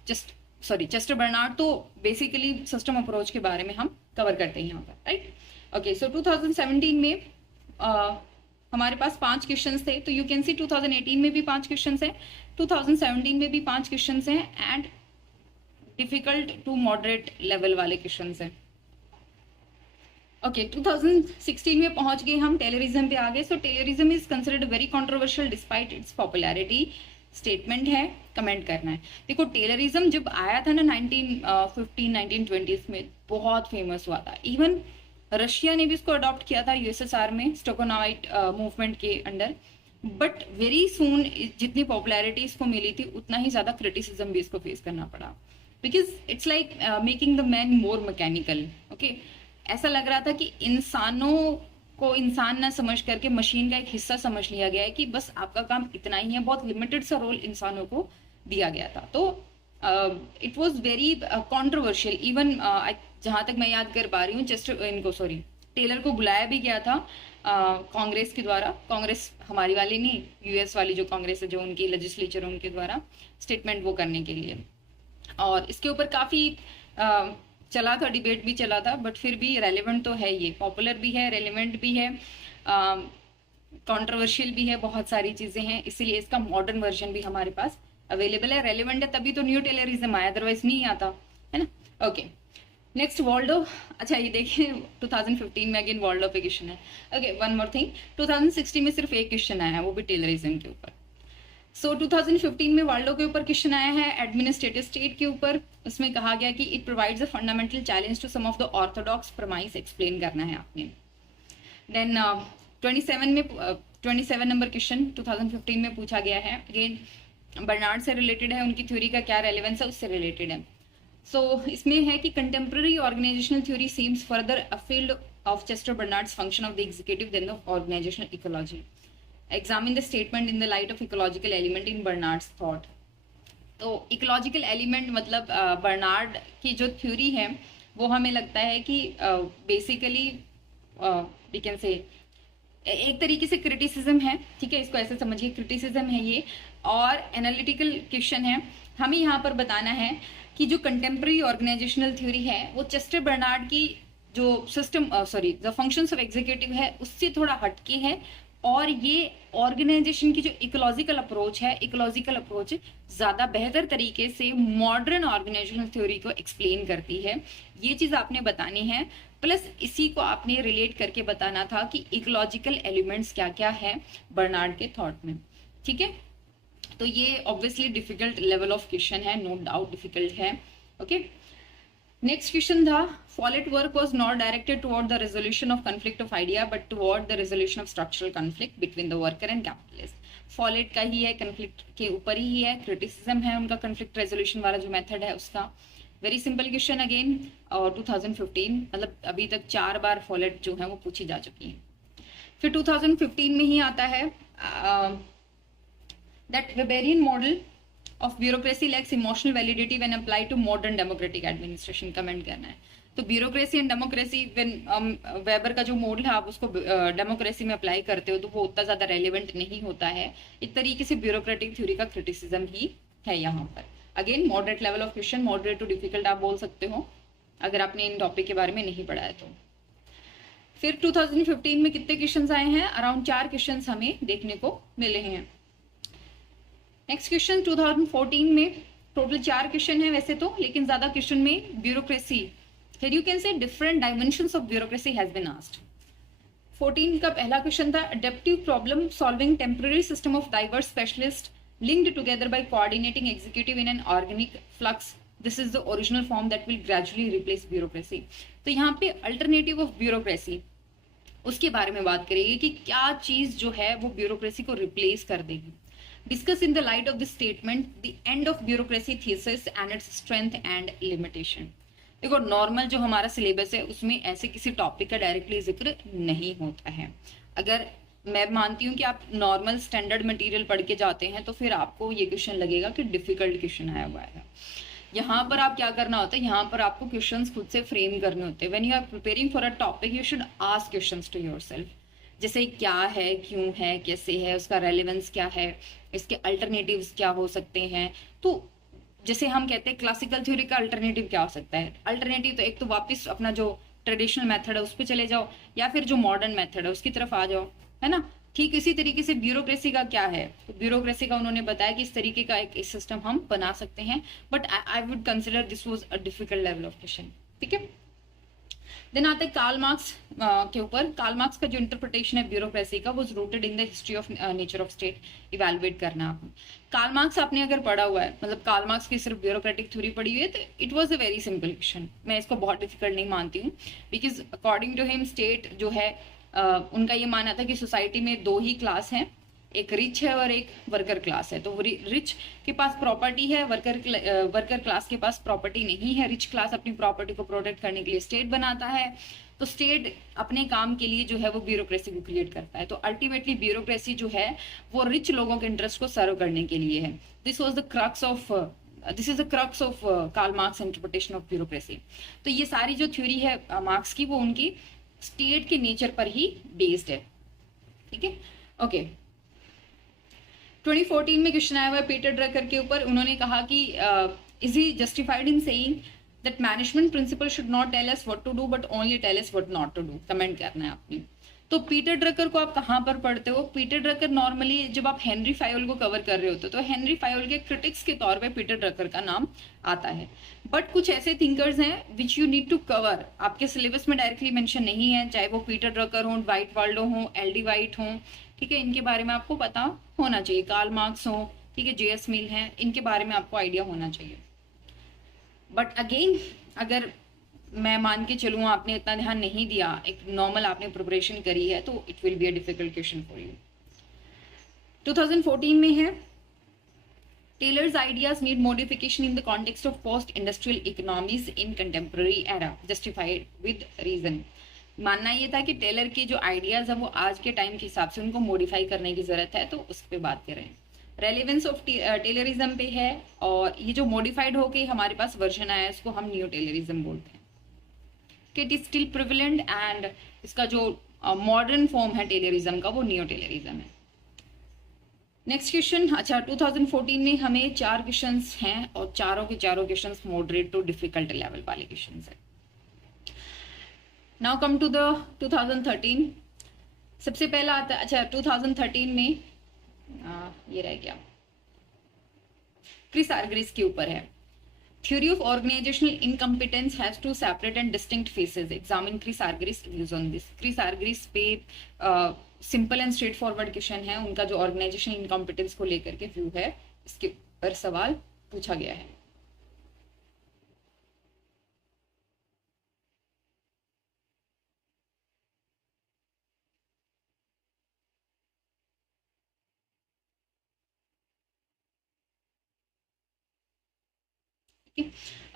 Chester Barnard, तो बेसिकली सिस्टम अप्रोच के बारे में हम कवर करते हैं यहाँ पर, राइट। ओके, सो 2017 में हमारे पास 5 क्वेश्चंस थे। तो यू कैन सी 2018 में भी 5 क्वेश्चंस हैं, 2017 में भी 5 क्वेश्चंस हैं, and difficult to moderate level वाले क्वेश्चंस हैं। ओके, 2016 में पहुंच गए हम, टेररिज्म पे आ गए। So terrorism is considered very controversial despite its popularity, statement है, कमेंट करना है। देखो, टेररिज्म जब आया था ना 1920s में, बहुत फेमस हुआ था। इवन रशिया ने भी इसको अडॉप्ट किया था यूएसएसआर में, स्टोकोनाइट मूवमेंट के अंडर। बट वेरी सून जितनी पॉपुलैरिटी इसको मिली थी, उतना ही ज्यादा क्रिटिसिज्म भी इसको फेस करना पड़ा, because it's like making the man more mechanical. Okay, ऐसा लग रहा था कि इंसानों को इंसान ना समझ करके मशीन का एक हिस्सा समझ लिया गया है कि बस आपका काम इतना ही है। बहुत लिमिटेड सा रोल इंसानों को दिया गया था। तो it was very controversial. Even जहां तक मैं याद कर पा रही हूँ, टेलर को बुलाया भी गया था कांग्रेस के द्वारा। कांग्रेस हमारी वाली नहीं, यूएस वाली जो कांग्रेस है, जो उनकी लेजिस्लेचर, उनके द्वारा स्टेटमेंट वो करने के लिए। और इसके ऊपर काफी चला था, डिबेट भी चला था, बट फिर भी रेलेवेंट तो है, ये पॉपुलर भी है, रेलेवेंट भी है, कंट्रोवर्शियल भी है, बहुत सारी चीजें हैं। इसीलिए इसका मॉडर्न वर्जन भी हमारे पास अवेलेबल है। रेलेवेंट है तभी तो न्यू टेलरिज्म आया, अदरवाइज नहीं आता, है ना। Okay, next Waldo. अच्छा, ये देखिए 2015 में अगेन वॉल्डो पे क्वेश्चन है। ओके, वन मोर थिंग, 2016 में सिर्फ एक क्वेश्चन आया है, वो भी टेलरिज्म के ऊपर। सो 2015 में वॉल्डो के ऊपर क्वेश्चन आया है, एडमिनिस्ट्रेटिव स्टेट के ऊपर। उसमें कहा गया कि it provides a fundamental challenge to some of the orthodox premise, explain करना है आपने। देन 27 नंबर क्वेश्चन 2015 में पूछा गया है, अगेन बर्नार्ड से रिलेटेड है, उनकी थ्योरी का क्या रेलेवेंस है उससे रिलेटेड है। सो इसमें है कि contemporary organisational theory seems further a field of Chester Barnard's function of the executive then the organisational ecology. Examine the statement in the light of ecological element in Barnard's thought. तो ecological element मतलब Barnard की जो theory है वो हमें लगता है कि बेसिकली वी कैन से एक तरीके से क्रिटिसिज्म है, ठीक है, इसको ऐसे समझिए, क्रिटिसिज्म है ये, और एनालिटिकल क्वेश्चन है। हमें यहाँ पर बताना है कि जो कंटेम्प्रेरी ऑर्गेनाइजेशनल थ्योरी है वो चेस्टर बर्नार्ड की जो system the functions of executive है उससे थोड़ा हटके है, और ये ऑर्गेनाइजेशन की जो इकोलॉजिकल अप्रोच है, इकोलॉजिकल अप्रोच ज्यादा बेहतर तरीके से मॉडर्न ऑर्गेनाइजेशनल थ्योरी को एक्सप्लेन करती है। ये चीज आपने बतानी है, प्लस इसी को आपने रिलेट करके बताना था कि इकोलॉजिकल एलिमेंट्स क्या क्या है बर्नार्ड के थॉट में। ठीक है, तो ये obviously difficult level of question है, नो डाउट डिफिकल्ट है। ओके, नेक्स्ट क्वेश्चन था, Follett work was not directed toward the resolution of conflict of idea but toward the resolution of structural conflict between the worker and capitalist. Follett का ही है, conflict के ऊपर ही है, criticism है उनका कॉन्फ्लिक्ट रेजोल्यूशन वाला जो मेथड है उसका। वेरी सिंपल क्वेश्चन अगेन, और 2015, मतलब अभी तक 4 बार फॉलेट जो है वो पूछी जा चुकी है। फिर 2015 में ही आता है that Weberian model of bureaucracy lacks emotional validity when applied to modern democratic administration। Comment करना है। तो bureaucracy and democracy, when weber का जो मॉडल है आप उसको डेमोक्रेसी में अप्लाई करते हो तो वो उतना ज्यादा रेलिवेंट नहीं होता है। एक तरीके से ब्यूरोक्रेटिक थ्योरी का क्रिटिसिज्म ही है यहाँ पर। Again moderate level of question, moderate to difficult आप बोल सकते हो अगर आपने इन टॉपिक के बारे में नहीं पढ़ा है तो। फिर 2015 में कितने क्वेश्चन आए हैं? अराउंड 4 क्वेश्चन हमें देखने को मिले हैं। नेक्स्ट क्वेश्चन 2014 में टोटल 4 क्वेश्चन है वैसे तो, लेकिन ज्यादा क्वेश्चन में bureaucracy, here you can say different dimensions of bureaucracy has been asked. 14 का पहला क्वेश्चन था, adaptive problem solving temporary system of diverse specialist linked together by coordinating executive in an organic flux, this is the original form that will gradually replace bureaucracy। तो यहाँ पे alternative of bureaucracy उसके बारे में बात करेगी कि क्या चीज जो है वो ब्यूरोक्रेसी को रिप्लेस कर देगी। Discuss in the light of this statement the end of bureaucracy thesis and its strength and limitation. देखो नॉर्मल जो हमारा सिलेबस है उसमें ऐसे किसी टॉपिक का डायरेक्टली जिक्र नहीं होता है। अगर मैं मानती हूँ कि आप नॉर्मल स्टैंडर्ड मटेरियल पढ़ के जाते हैं तो फिर आपको ये क्वेश्चन लगेगा कि डिफिकल्ट क्वेश्चन आया हुआ है। यहाँ पर आप क्या करना होता है, यहाँ पर आपको क्वेश्चंस खुद से फ्रेम करने होते हैं। When you are preparing for a topic you should ask questions to yourself, जैसे क्या है, क्यों है, कैसे है, उसका रेलेवेंस क्या है, इसके अल्टरनेटिव्स क्या हो सकते हैं। तो जैसे हम कहते हैं क्लासिकल थ्योरी का अल्टरनेटिव क्या हो सकता है, अल्टरनेटिव तो एक तो वापस अपना जो ट्रेडिशनल मेथड है उस पर चले जाओ या फिर जो मॉडर्न मेथड है उसकी तरफ आ जाओ, है ना। ठीक इसी तरीके से ब्यूरोक्रेसी का क्या है, तो ब्यूरोक्रेसी का उन्होंने बताया कि इस तरीके का एक सिस्टम हम बना सकते हैं, but I would consider this was a difficult level of question. ठीक है, देन आता है कार्ल मार्क्स के ऊपर। कार्ल मार्क्स का जो इंटरप्रिटेशन है ब्यूरोक्रेसी का वो rooted in the history of nature of state, evaluate करना आपने। कार्ल मार्क्स आपने अगर पढ़ा हुआ है, मतलब कार्ल मार्क्स की सिर्फ ब्यूरोक्रेटिक थ्योरी पढ़ी हुई है, तो it was a very simple question. मैं इसको बहुत डिफिकल्ट नहीं मानती हूँ, because according to him state जो है उनका ये मानना था कि सोसाइटी में 2 ही क्लास हैं, एक रिच है और एक वर्कर क्लास है। तो रिच के पास प्रॉपर्टी है, वर्कर क्लास के पास प्रॉपर्टी नहीं है। रिच क्लास अपनी प्रॉपर्टी को प्रोटेक्ट करने के लिए स्टेट बनाता है, तो स्टेट अपने काम के लिए जो है वो ब्यूरोक्रेसी को क्रिएट करता है। तो अल्टीमेटली ब्यूरोक्रेसी जो है वो रिच लोगों के इंटरेस्ट को सर्व करने के लिए है। This is the crux of Karl Marx interpretation of bureaucracy. तो ये सारी जो थ्योरी है मार्क्स की वो उनकी स्टेट के नेचर पर ही बेस्ड है। ठीक है, ओके। 2014 में क्वेश्चन आया हुआ है पीटर ड्रकर के ऊपर। उन्होंने कहा कि is he justified in saying that management principle should not tell us what to do but only tell us what not to do. Comment करना है आपने। तो पीटर ड्रकर को आप कहाँ पर पढ़ते हो? पीटर ड्रकर नॉर्मली जब आप हेनरी फायोल को कवर कर रहे होते हो तो हेनरी फायोल के क्रिटिक्स के तौर पे पीटर ड्रकर का नाम आता है। बट कुछ ऐसे थिंकर्स हैं which you need to cover, आपके सिलेबस में डायरेक्टली मेंशन नहीं है, चाहे वो पीटर ड्रकर हो, वाइट वाल्डो हो, एलडी वाइट हो, ठीक है, इनके बारे में आपको पता होना चाहिए। कार्ल मार्क्स हो, ठीक है, जेएस मिल हैं, इनके बारे में आपको आइडिया होना चाहिए। बट अगेन अगर मैं मान के चलूँ आपने इतना ध्यान नहीं दिया, एक नॉर्मल आपने प्रिपरेशन करी है, तो it will be a difficult question for you. 2014 में है Taylor's ideas need modification in the context of post industrial economies in contemporary era, justified with reason. मानना ये था कि टेलर के जो आइडियाज है वो आज के टाइम के हिसाब से उनको मॉडिफाई करने की जरूरत है, तो उस पर बात करें। रेलिवेंस ऑफ टेलरिज्म पे है, और ये जो मॉडिफाइड होके हमारे पास वर्जन आया है इसको हम न्यू टेलरिज्म बोलते हैं। It is still prevalent and इसका जो मॉडर्न फॉर्म है टेलरिज्म का वो नियो टेलरिज्म है। नेक्स्ट क्वेश्चन, अच्छा 2014 में हमें 4 क्वेश्चंस हैं और चारों के चारों questions moderate to difficult level वाले क्वेश्चंस हैं। नाउ कम टू द 2013 सबसे पहला आता है, अच्छा 2013 में ये रह गया, क्रिस आर्गरिस के ऊपर है। Theory of organizational incompetence has two separate and distinct phases. Examine Chris Argyris views on this. Chris Argyris पे simple and straight forward question है, उनका जो ऑर्गेनाइजेशनल इनकॉम्पिटेंस को लेकर के व्यू है, इसके ऊपर सवाल पूछा गया है।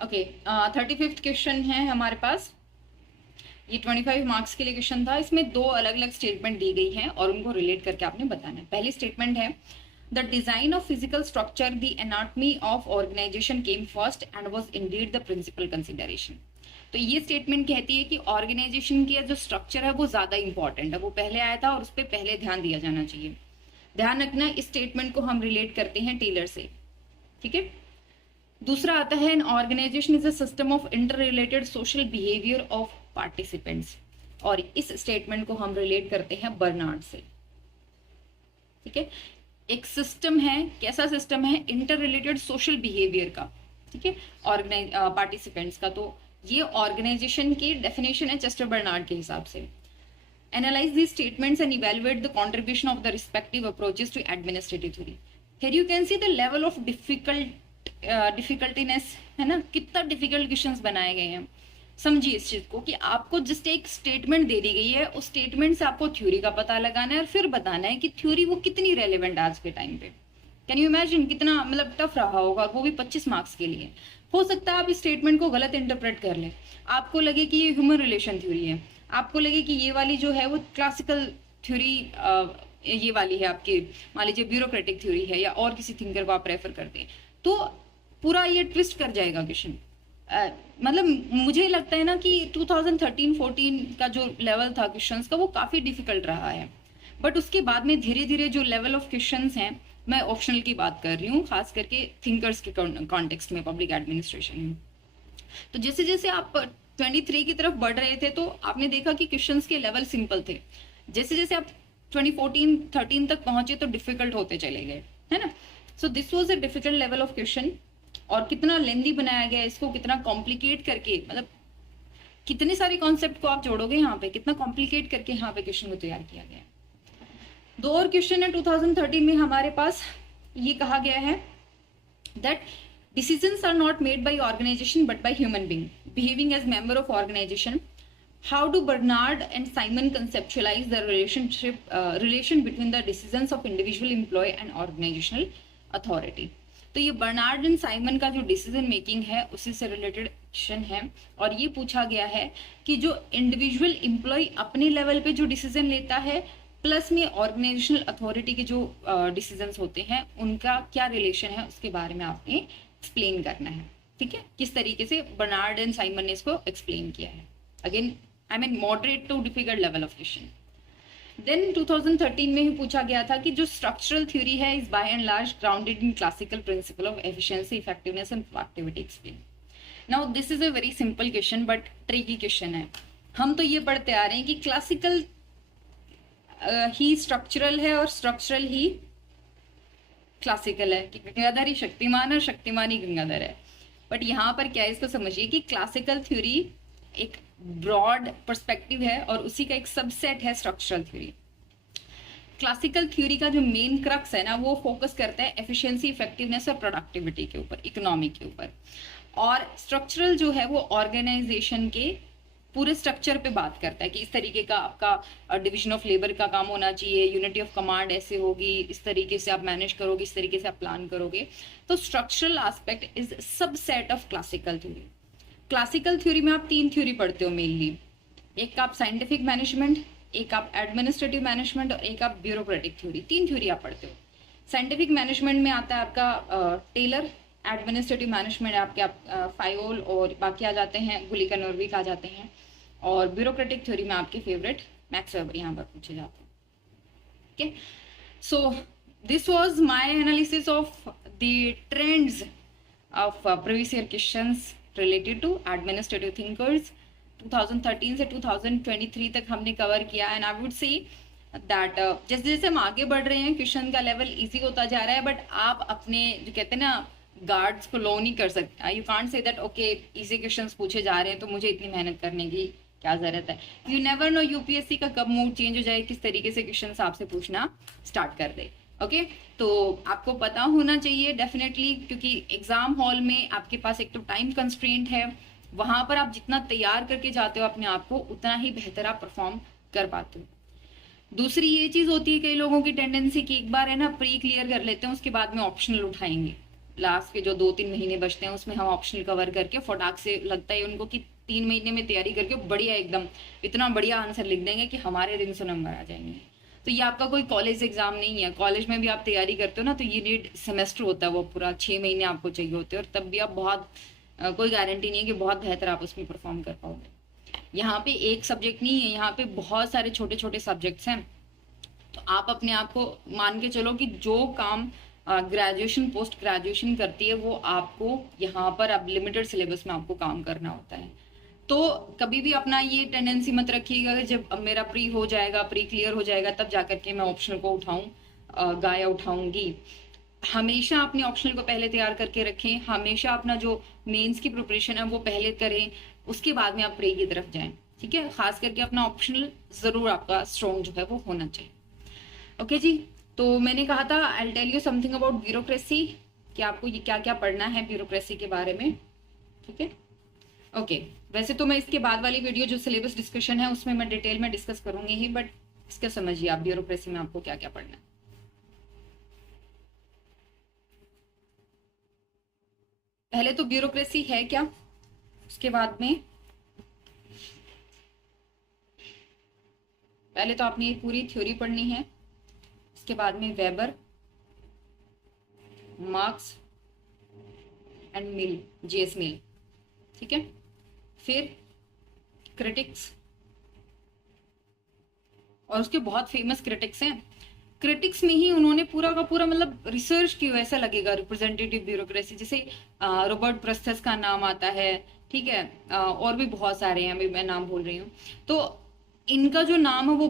ओके, 35th क्वेश्चन है हमारे पास। ये 25 मार्क्स के लिए क्वेश्चन था। इसमें दो अलग अलग स्टेटमेंट दी गई हैं और उनको रिलेट करके आपने बताना है। पहली स्टेटमेंट है, the design of physical structure the anatomy of organization came first and was indeed the principal consideration. तो ये स्टेटमेंट कहती है कि ऑर्गेनाइजेशन की जो स्ट्रक्चर है वो ज्यादा इंपॉर्टेंट है, वो पहले आया था और उस पर पहले ध्यान दिया जाना चाहिए। ध्यान रखना, इस स्टेटमेंट को हम रिलेट करते हैं टेलर से, ठीक है। दूसरा आता है, an organization is a system of inter related social behaviour of participants, और इस स्टेटमेंट को हम रिलेट करते हैं बर्नार्ड से, ठीक है। एक सिस्टम है, कैसा सिस्टम है, इंटर रिलेटेड सोशल बिहेवियर का, ठीक है, पार्टिसिपेंट्स का। तो ये ऑर्गेनाइजेशन की डेफिनेशन है चेस्टर बर्नार्ड के हिसाब से। Analyse these statements and evaluate the contribution of the respective approaches to administrative theory. Here you can see the level of difficultiness, है ना, कितना डिफिकल्ट क्वेश्चंस बनाए गए हैं। समझिए इस चीज को कि आपको जिस एक स्टेटमेंट दे दी गई है, उस स्टेटमेंट से आपको थ्योरी का पता लगाना है और फिर बताना है कि थ्योरी वो कितनी रेलेवेंट आज के टाइम पे। कैन यू इमेजिन कितना मतलब टफ रहा होगा, वो भी 25 मार्क्स के लिए। हो सकता है आप इस स्टेटमेंट को गलत इंटरप्रेट कर ले, आपको लगे कि ये ह्यूमन रिलेशन थ्योरी है, आपको लगे कि ये वाली जो है वो क्लासिकल थ्योरी ये वाली है आपकी, मान लीजिए ब्यूरोक्रेटिक थ्योरी है, या और किसी थिंकर को आप रेफर करते हैं, तो पूरा ये ट्विस्ट कर जाएगा क्वेश्चन। मतलब मुझे लगता है ना कि 2013-14 का जो लेवल था क्वेश्चंस का वो काफी डिफिकल्ट रहा है, बट उसके बाद में धीरे धीरे जो लेवल ऑफ क्वेश्चंस हैं, मैं ऑप्शनल की बात कर रही हूँ, खास करके थिंकर्स के कॉन्टेक्स्ट में, पब्लिक एडमिनिस्ट्रेशन में। तो जैसे जैसे आप 23 की तरफ बढ़ रहे थे तो आपने देखा कि क्वेश्चंस के लेवल सिंपल थे, जैसे जैसे आप 2014-13 तक पहुंचे तो डिफिकल्ट होते चले गए, है ना। So this was a difficult level of question. और कितना लेंदी बनाया गया इसको, कितना कॉम्प्लिकेट करके, मतलब कितने सारे कॉन्सेप्ट को आप जोड़ोगे यहाँ पे, कितना कॉम्प्लिकेट करके यहाँ पे क्वेश्चन को तैयार किया गया। दो और क्वेश्चन है 2013 में हमारे पास। ये कहा गया है that decisions are not made by organization but by human being behaving as member of organization. How do Bernard and Simon conceptualize the relation between the decisions of individual employee and organizational authority? तो ये Bernard and Simon का जो decision making है उसी से related question है, और ये पूछा गया है कि जो इंडिविजुअल एम्प्लॉय अपने लेवल पे जो डिसीजन लेता है, प्लस में ऑर्गेनाइजेशनल अथॉरिटी के जो डिसीजंस होते हैं, उनका क्या रिलेशन है, उसके बारे में आपने एक्सप्लेन करना है, ठीक है। किस तरीके से बर्नार्ड एंड साइमन ने इसको एक्सप्लेन किया है। Again I mean moderate to difficult level of question. Then 2013 में ही पूछा गया था कि जो स्ट्रक्चरल थ्योरी है is by and large grounded in classical principle of efficiency, effectiveness and productivity. Explain. Now this is a very simple question but tricky question है। हम तो ये पढ़ते आ रहे हैं कि क्लासिकल ही स्ट्रक्चरल है और स्ट्रक्चरल ही क्लासिकल है, कि गंगाधर ही शक्तिमान और शक्तिमान ही गंगाधर है। बट यहाँ पर क्या है, इसको समझिए कि क्लासिकल थ्योरी एक ब्रॉड पर्सपेक्टिव है और उसी का एक सबसेट है स्ट्रक्चरल थ्योरी। क्लासिकल थ्योरी का जो मेन क्रक्स है ना, वो फोकस करता है एफिशिएंसी, इफेक्टिवनेस और प्रोडक्टिविटी के ऊपर, इकोनॉमी के ऊपर। और स्ट्रक्चरल जो है वो ऑर्गेनाइजेशन के पूरे स्ट्रक्चर पे बात करता है कि इस तरीके का आपका डिवीजन ऑफ लेबर का काम होना चाहिए, यूनिटी ऑफ कमांड ऐसे होगी, इस तरीके से आप मैनेज करोगे, इस तरीके से आप प्लान करोगे। तो structural aspect is subset of classical theory. Classical theory में आप तीन थ्योरी पढ़ते हो मेनली, एक आप साइंटिफिक मैनेजमेंट, एक आप एडमिनिस्ट्रेटिव मैनेजमेंट और एक आप ब्यूरोक्रेटिक थ्योरी। तीन थ्योरी आप पढ़ते हो। साइंटिफिक मैनेजमेंट में आता है आपका टेलर, एडमिनिस्ट्रेटिव मैनेजमेंट आपके फायोल और बाकी आ जाते हैं, गुलिकन और विक आ जाते हैं, और ब्यूरोक्रेटिक थ्योरी में आपके फेवरेट मैक्स वेबर यहाँ पर पूछे जाते हैं। Okay, so this was my analysis of the trends of previous year questions related to administrative thinkers 2013 से 2023 तक हमने कवर किया। And I would say that जैसे जैसे हम आगे बढ़ रहे हैं क्वेश्चन का लेवल इजी होता जा रहा है, बट आप अपने जो कहते हैं ना गार्ड्स को लो नहीं कर सकते। You can't say that okay easy questions पूछे जा रहे हैं तो मुझे इतनी मेहनत करने की क्या जरूरत है। यू नेवर नो यूपीएससी का कब मूड चेंज हो जाए, किस तरीके से क्वेश्चन आपसे पूछना स्टार्ट कर दे। ओके तो आपको पता होना चाहिए डेफिनेटली, क्योंकि एग्जाम हॉल में आपके पास एक तो टाइम कंस्ट्रेंट है, वहां पर आप जितना तैयार करके जाते हो अपने आप को उतना ही बेहतर आप परफॉर्म कर पाते हो। दूसरी ये चीज होती है कई लोगों की टेंडेंसी कि एक बार है ना प्री क्लियर कर लेते हैं, उसके बाद में ऑप्शनल उठाएंगे। लास्ट के जो 2-3 महीने बचते हैं उसमें हम ऑप्शनल कवर करके फटाक से लगता है उनको कि 3 महीने में तैयारी करके बढ़िया एकदम इतना बढ़िया आंसर लिख देंगे कि हमारे 300 नंबर आ जाएंगे। तो ये आपका कोई कॉलेज एग्जाम नहीं है। कॉलेज में भी आप तैयारी करते हो ना तो ये नीट सेमेस्टर होता है, वो पूरा 6 महीने आपको चाहिए होते हैं, और तब भी आप बहुत कोई गारंटी नहीं है कि बहुत बेहतर आप उसमें परफॉर्म कर पाओगे। यहाँ पे एक सब्जेक्ट नहीं है, यहाँ पे बहुत सारे छोटे छोटे सब्जेक्ट्स हैं। तो आप अपने आप को मान के चलो कि जो काम ग्रेजुएशन पोस्ट ग्रेजुएशन करती है वो आपको यहाँ पर अब लिमिटेड सिलेबस में आपको काम करना होता है। तो कभी भी अपना ये टेंडेंसी मत रखिएगा कि जब अब मेरा प्री हो जाएगा, प्री क्लियर हो जाएगा, तब जाकर के मैं ऑप्शनल को उठाऊं गाया उठाऊंगी। हमेशा अपने ऑप्शनल को पहले तैयार करके रखें, हमेशा अपना जो मेंस की प्रिपरेशन है वो पहले करें, उसके बाद में आप प्री की तरफ जाएं। ठीक है, खास करके अपना ऑप्शनल जरूर आपका स्ट्रॉन्ग जो है वो होना चाहिए। ओके जी, तो मैंने कहा था I tell you something about bureaucracy, कि आपको ये क्या क्या पढ़ना है ब्यूरोक्रेसी के बारे में। ठीक है, ओके वैसे तो मैं इसके बाद वाली वीडियो जो सिलेबस डिस्कशन है उसमें मैं डिटेल में डिस्कस करूंगी ही, बट इसका समझिए आप ब्यूरोक्रेसी में आपको क्या क्या पढ़ना है। पहले तो ब्यूरोक्रेसी है क्या, उसके बाद में पहले तो आपने पूरी थ्योरी पढ़नी है, उसके बाद में Weber, Marx and Mill, JS Mill. ठीक है, फिर क्रिटिक्स, और उसके बहुत फेमस क्रिटिक्स हैं। क्रिटिक्स में ही उन्होंने पूरा का पूरा मतलब रिसर्च किया, ऐसा लगेगा रिप्रेजेंटेटिव ब्यूरोक्रेसी, जैसे रॉबर्ट प्रस्थस का नाम आता है। ठीक है, और भी बहुत सारे हैं, अभी मैं नाम भूल रही हूँ। तो इनका जो नाम है वो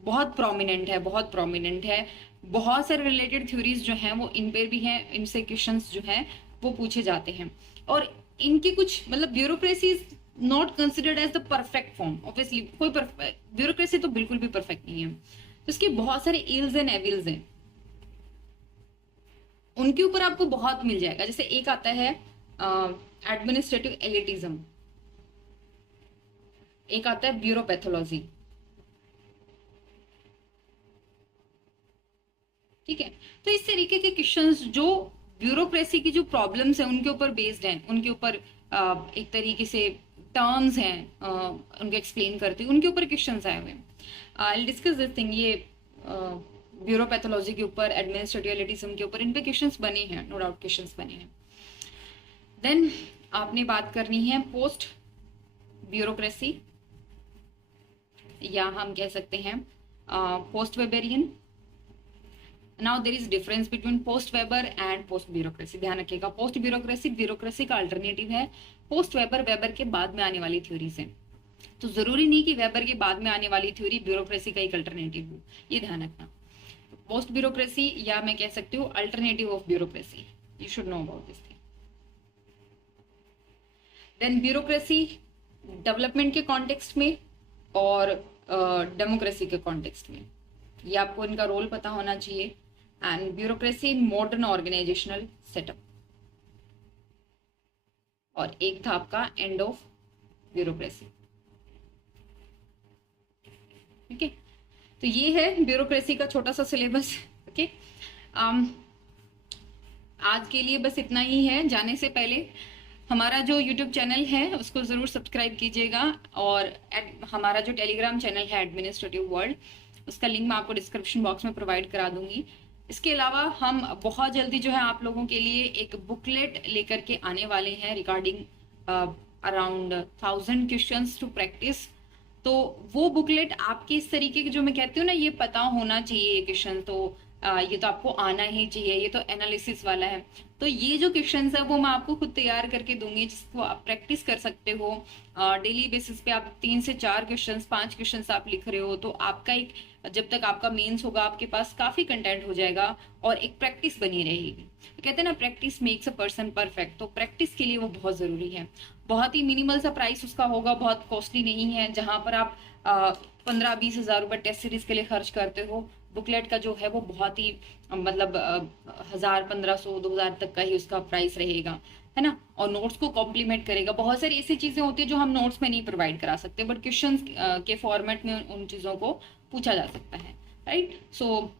बहुत प्रोमिनेंट है, बहुत प्रोमिनेंट है। बहुत सारे रिलेटेड थ्योरीज जो हैं वो इन पर भी हैं, इनसे क्वेश्चंस जो हैं वो पूछे जाते हैं। और इनकी कुछ मतलब bureaucracy is not considered as the perfect form, obviously कोई ब्यूरोक्रेसी तो बिल्कुल भी परफेक्ट नहीं है। तो इसके बहुत सारे इल्स एंड एविल्स हैं, उनके ऊपर आपको बहुत मिल जाएगा। जैसे एक आता है एडमिनिस्ट्रेटिव एलिटिज्म, एक आता है ब्यूरोपैथोलॉजी। ठीक है, तो इस तरीके के क्वेश्चंस जो ब्यूरोक्रेसी की जो प्रॉब्लम्स हैं उनके ऊपर बेस्ड हैं, उनके ऊपर एक तरीके से टर्म्स हैं उनको एक्सप्लेन करती उनके ऊपर क्वेश्चंस आए हुए हैं। आई डिस्कस दिस थिंग, ये ब्यूरोपैथोलॉजी के ऊपर, एडमिनिस्ट्रेटिव एलिटिज्म के ऊपर इन पे क्वेश्चंस बने हैं, नो डाउट क्वेश्चंस बने हैं। देन आपने बात करनी है पोस्ट ब्यूरोक्रेसी, या हम कह सकते हैं post Weberian. Now there is difference between post Weber and post bureaucracy. ध्यान रखिएगा, पोस्ट ब्यूरोक्रेसी ब्यूरोक्रेसी का अल्टरनेटिव है, पोस्ट वेबर वेबर के बाद में आने वाली थ्योरीज है। तो जरूरी नहीं कि वेबर के बाद में आने वाली थ्योरी ब्यूरोक्रेसी का एक अल्टरनेटिव हो, ये ध्यान रखना। पोस्ट ब्यूरोक्रेसी, या मैं कह सकती हूँ alternative of bureaucracy, you should know about this thing. Then bureaucracy development के कॉन्टेक्स्ट में और डेमोक्रेसी के कॉन्टेक्स्ट में, ये आपको इनका रोल पता होना चाहिए। And bureaucracy in modern organizational setup, और एक था आपका एंड ऑफ ब्यूरोक्रेसी। ठीक है, तो ये है ब्यूरोक्रेसी का छोटा सा सिलेबस। ओके, आज के लिए बस इतना ही है। जाने से पहले हमारा जो YouTube चैनल है उसको ज़रूर सब्सक्राइब कीजिएगा, और हमारा जो टेलीग्राम चैनल है एडमिनिस्ट्रेटिव वर्ल्ड, उसका लिंक मैं आपको डिस्क्रिप्शन बॉक्स में प्रोवाइड करा दूंगी। इसके अलावा हम बहुत जल्दी जो है आप लोगों के लिए एक बुकलेट लेकर के आने वाले हैं regarding around 1000 questions to practice. तो वो बुकलेट आपके इस तरीके की, जो मैं कहती हूँ ना, ये पता होना चाहिए ये क्वेश्चन, तो ये तो आपको आना ही चाहिए, ये तो एनालिसिस वाला है। तो ये जो क्वेश्चंस है वो मैं आपको खुद तैयार करके दूंगी, जिसको आप प्रैक्टिस कर सकते हो डेली बेसिस पे। आप 3 से 4 क्वेश्चंस, 5 क्वेश्चंस आप लिख रहे हो तो आपका एक, जब तक आपका मेंस होगा आपके पास काफी कंटेंट हो जाएगा और एक प्रैक्टिस बनी रहेगी। कहते हैं ना, practice makes a person perfect. तो प्रैक्टिस के लिए वो बहुत जरूरी है। बहुत ही मिनिमल सा प्राइस उसका होगा, बहुत कॉस्टली नहीं है। जहां पर आप 15-20 हजार रुपए टेस्ट सीरीज के लिए खर्च करते हो, बुकलेट का जो है वो बहुत ही मतलब 1000, 1500, 2000 तक का ही उसका प्राइस रहेगा, है ना। और नोट्स को कॉम्प्लीमेंट करेगा। बहुत सारी ऐसी चीजें होती है जो हम नोट्स में नहीं प्रोवाइड करा सकते, बट क्वेश्चन के फॉर्मेट में उन चीजों को पूछा जा सकता है, राइट। सो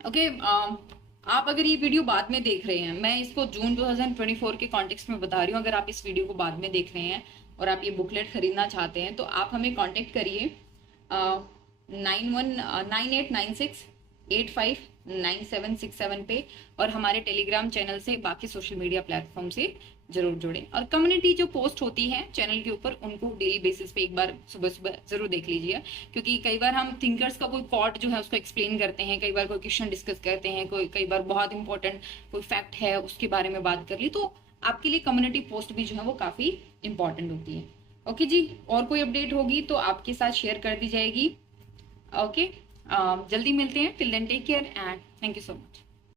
ओके, आप अगर ये वीडियो बाद में देख रहे हैं, मैं इसको जून 2024 के कॉन्टेक्स्ट में बता रही हूँ, अगर आप इस वीडियो को बाद में देख रहे हैं और आप ये बुकलेट खरीदना चाहते हैं तो आप हमें कांटेक्ट करिए 9896859767 पे, और हमारे टेलीग्राम चैनल से, बाकी सोशल मीडिया प्लेटफॉर्म से जरूर जुड़े। और कम्युनिटी जो पोस्ट होती है चैनल के ऊपर, उनको डेली बेसिस पे एक बार सुबह सुबह जरूर देख लीजिए, क्योंकि कई बार हम थिंकर्स का कोई कॉट जो है उसको एक्सप्लेन करते हैं, कई बार कोई क्वेश्चन डिस्कस करते हैं, कई बार बहुत इंपॉर्टेंट कोई फैक्ट है उसके बारे में बात कर ली, तो आपके लिए कम्युनिटी पोस्ट भी जो है वो काफी इंपॉर्टेंट होती है। ओके जी, और कोई अपडेट होगी तो आपके साथ शेयर कर दी जाएगी। ओके, जल्दी मिलते हैं। Till then take care and thank you so much.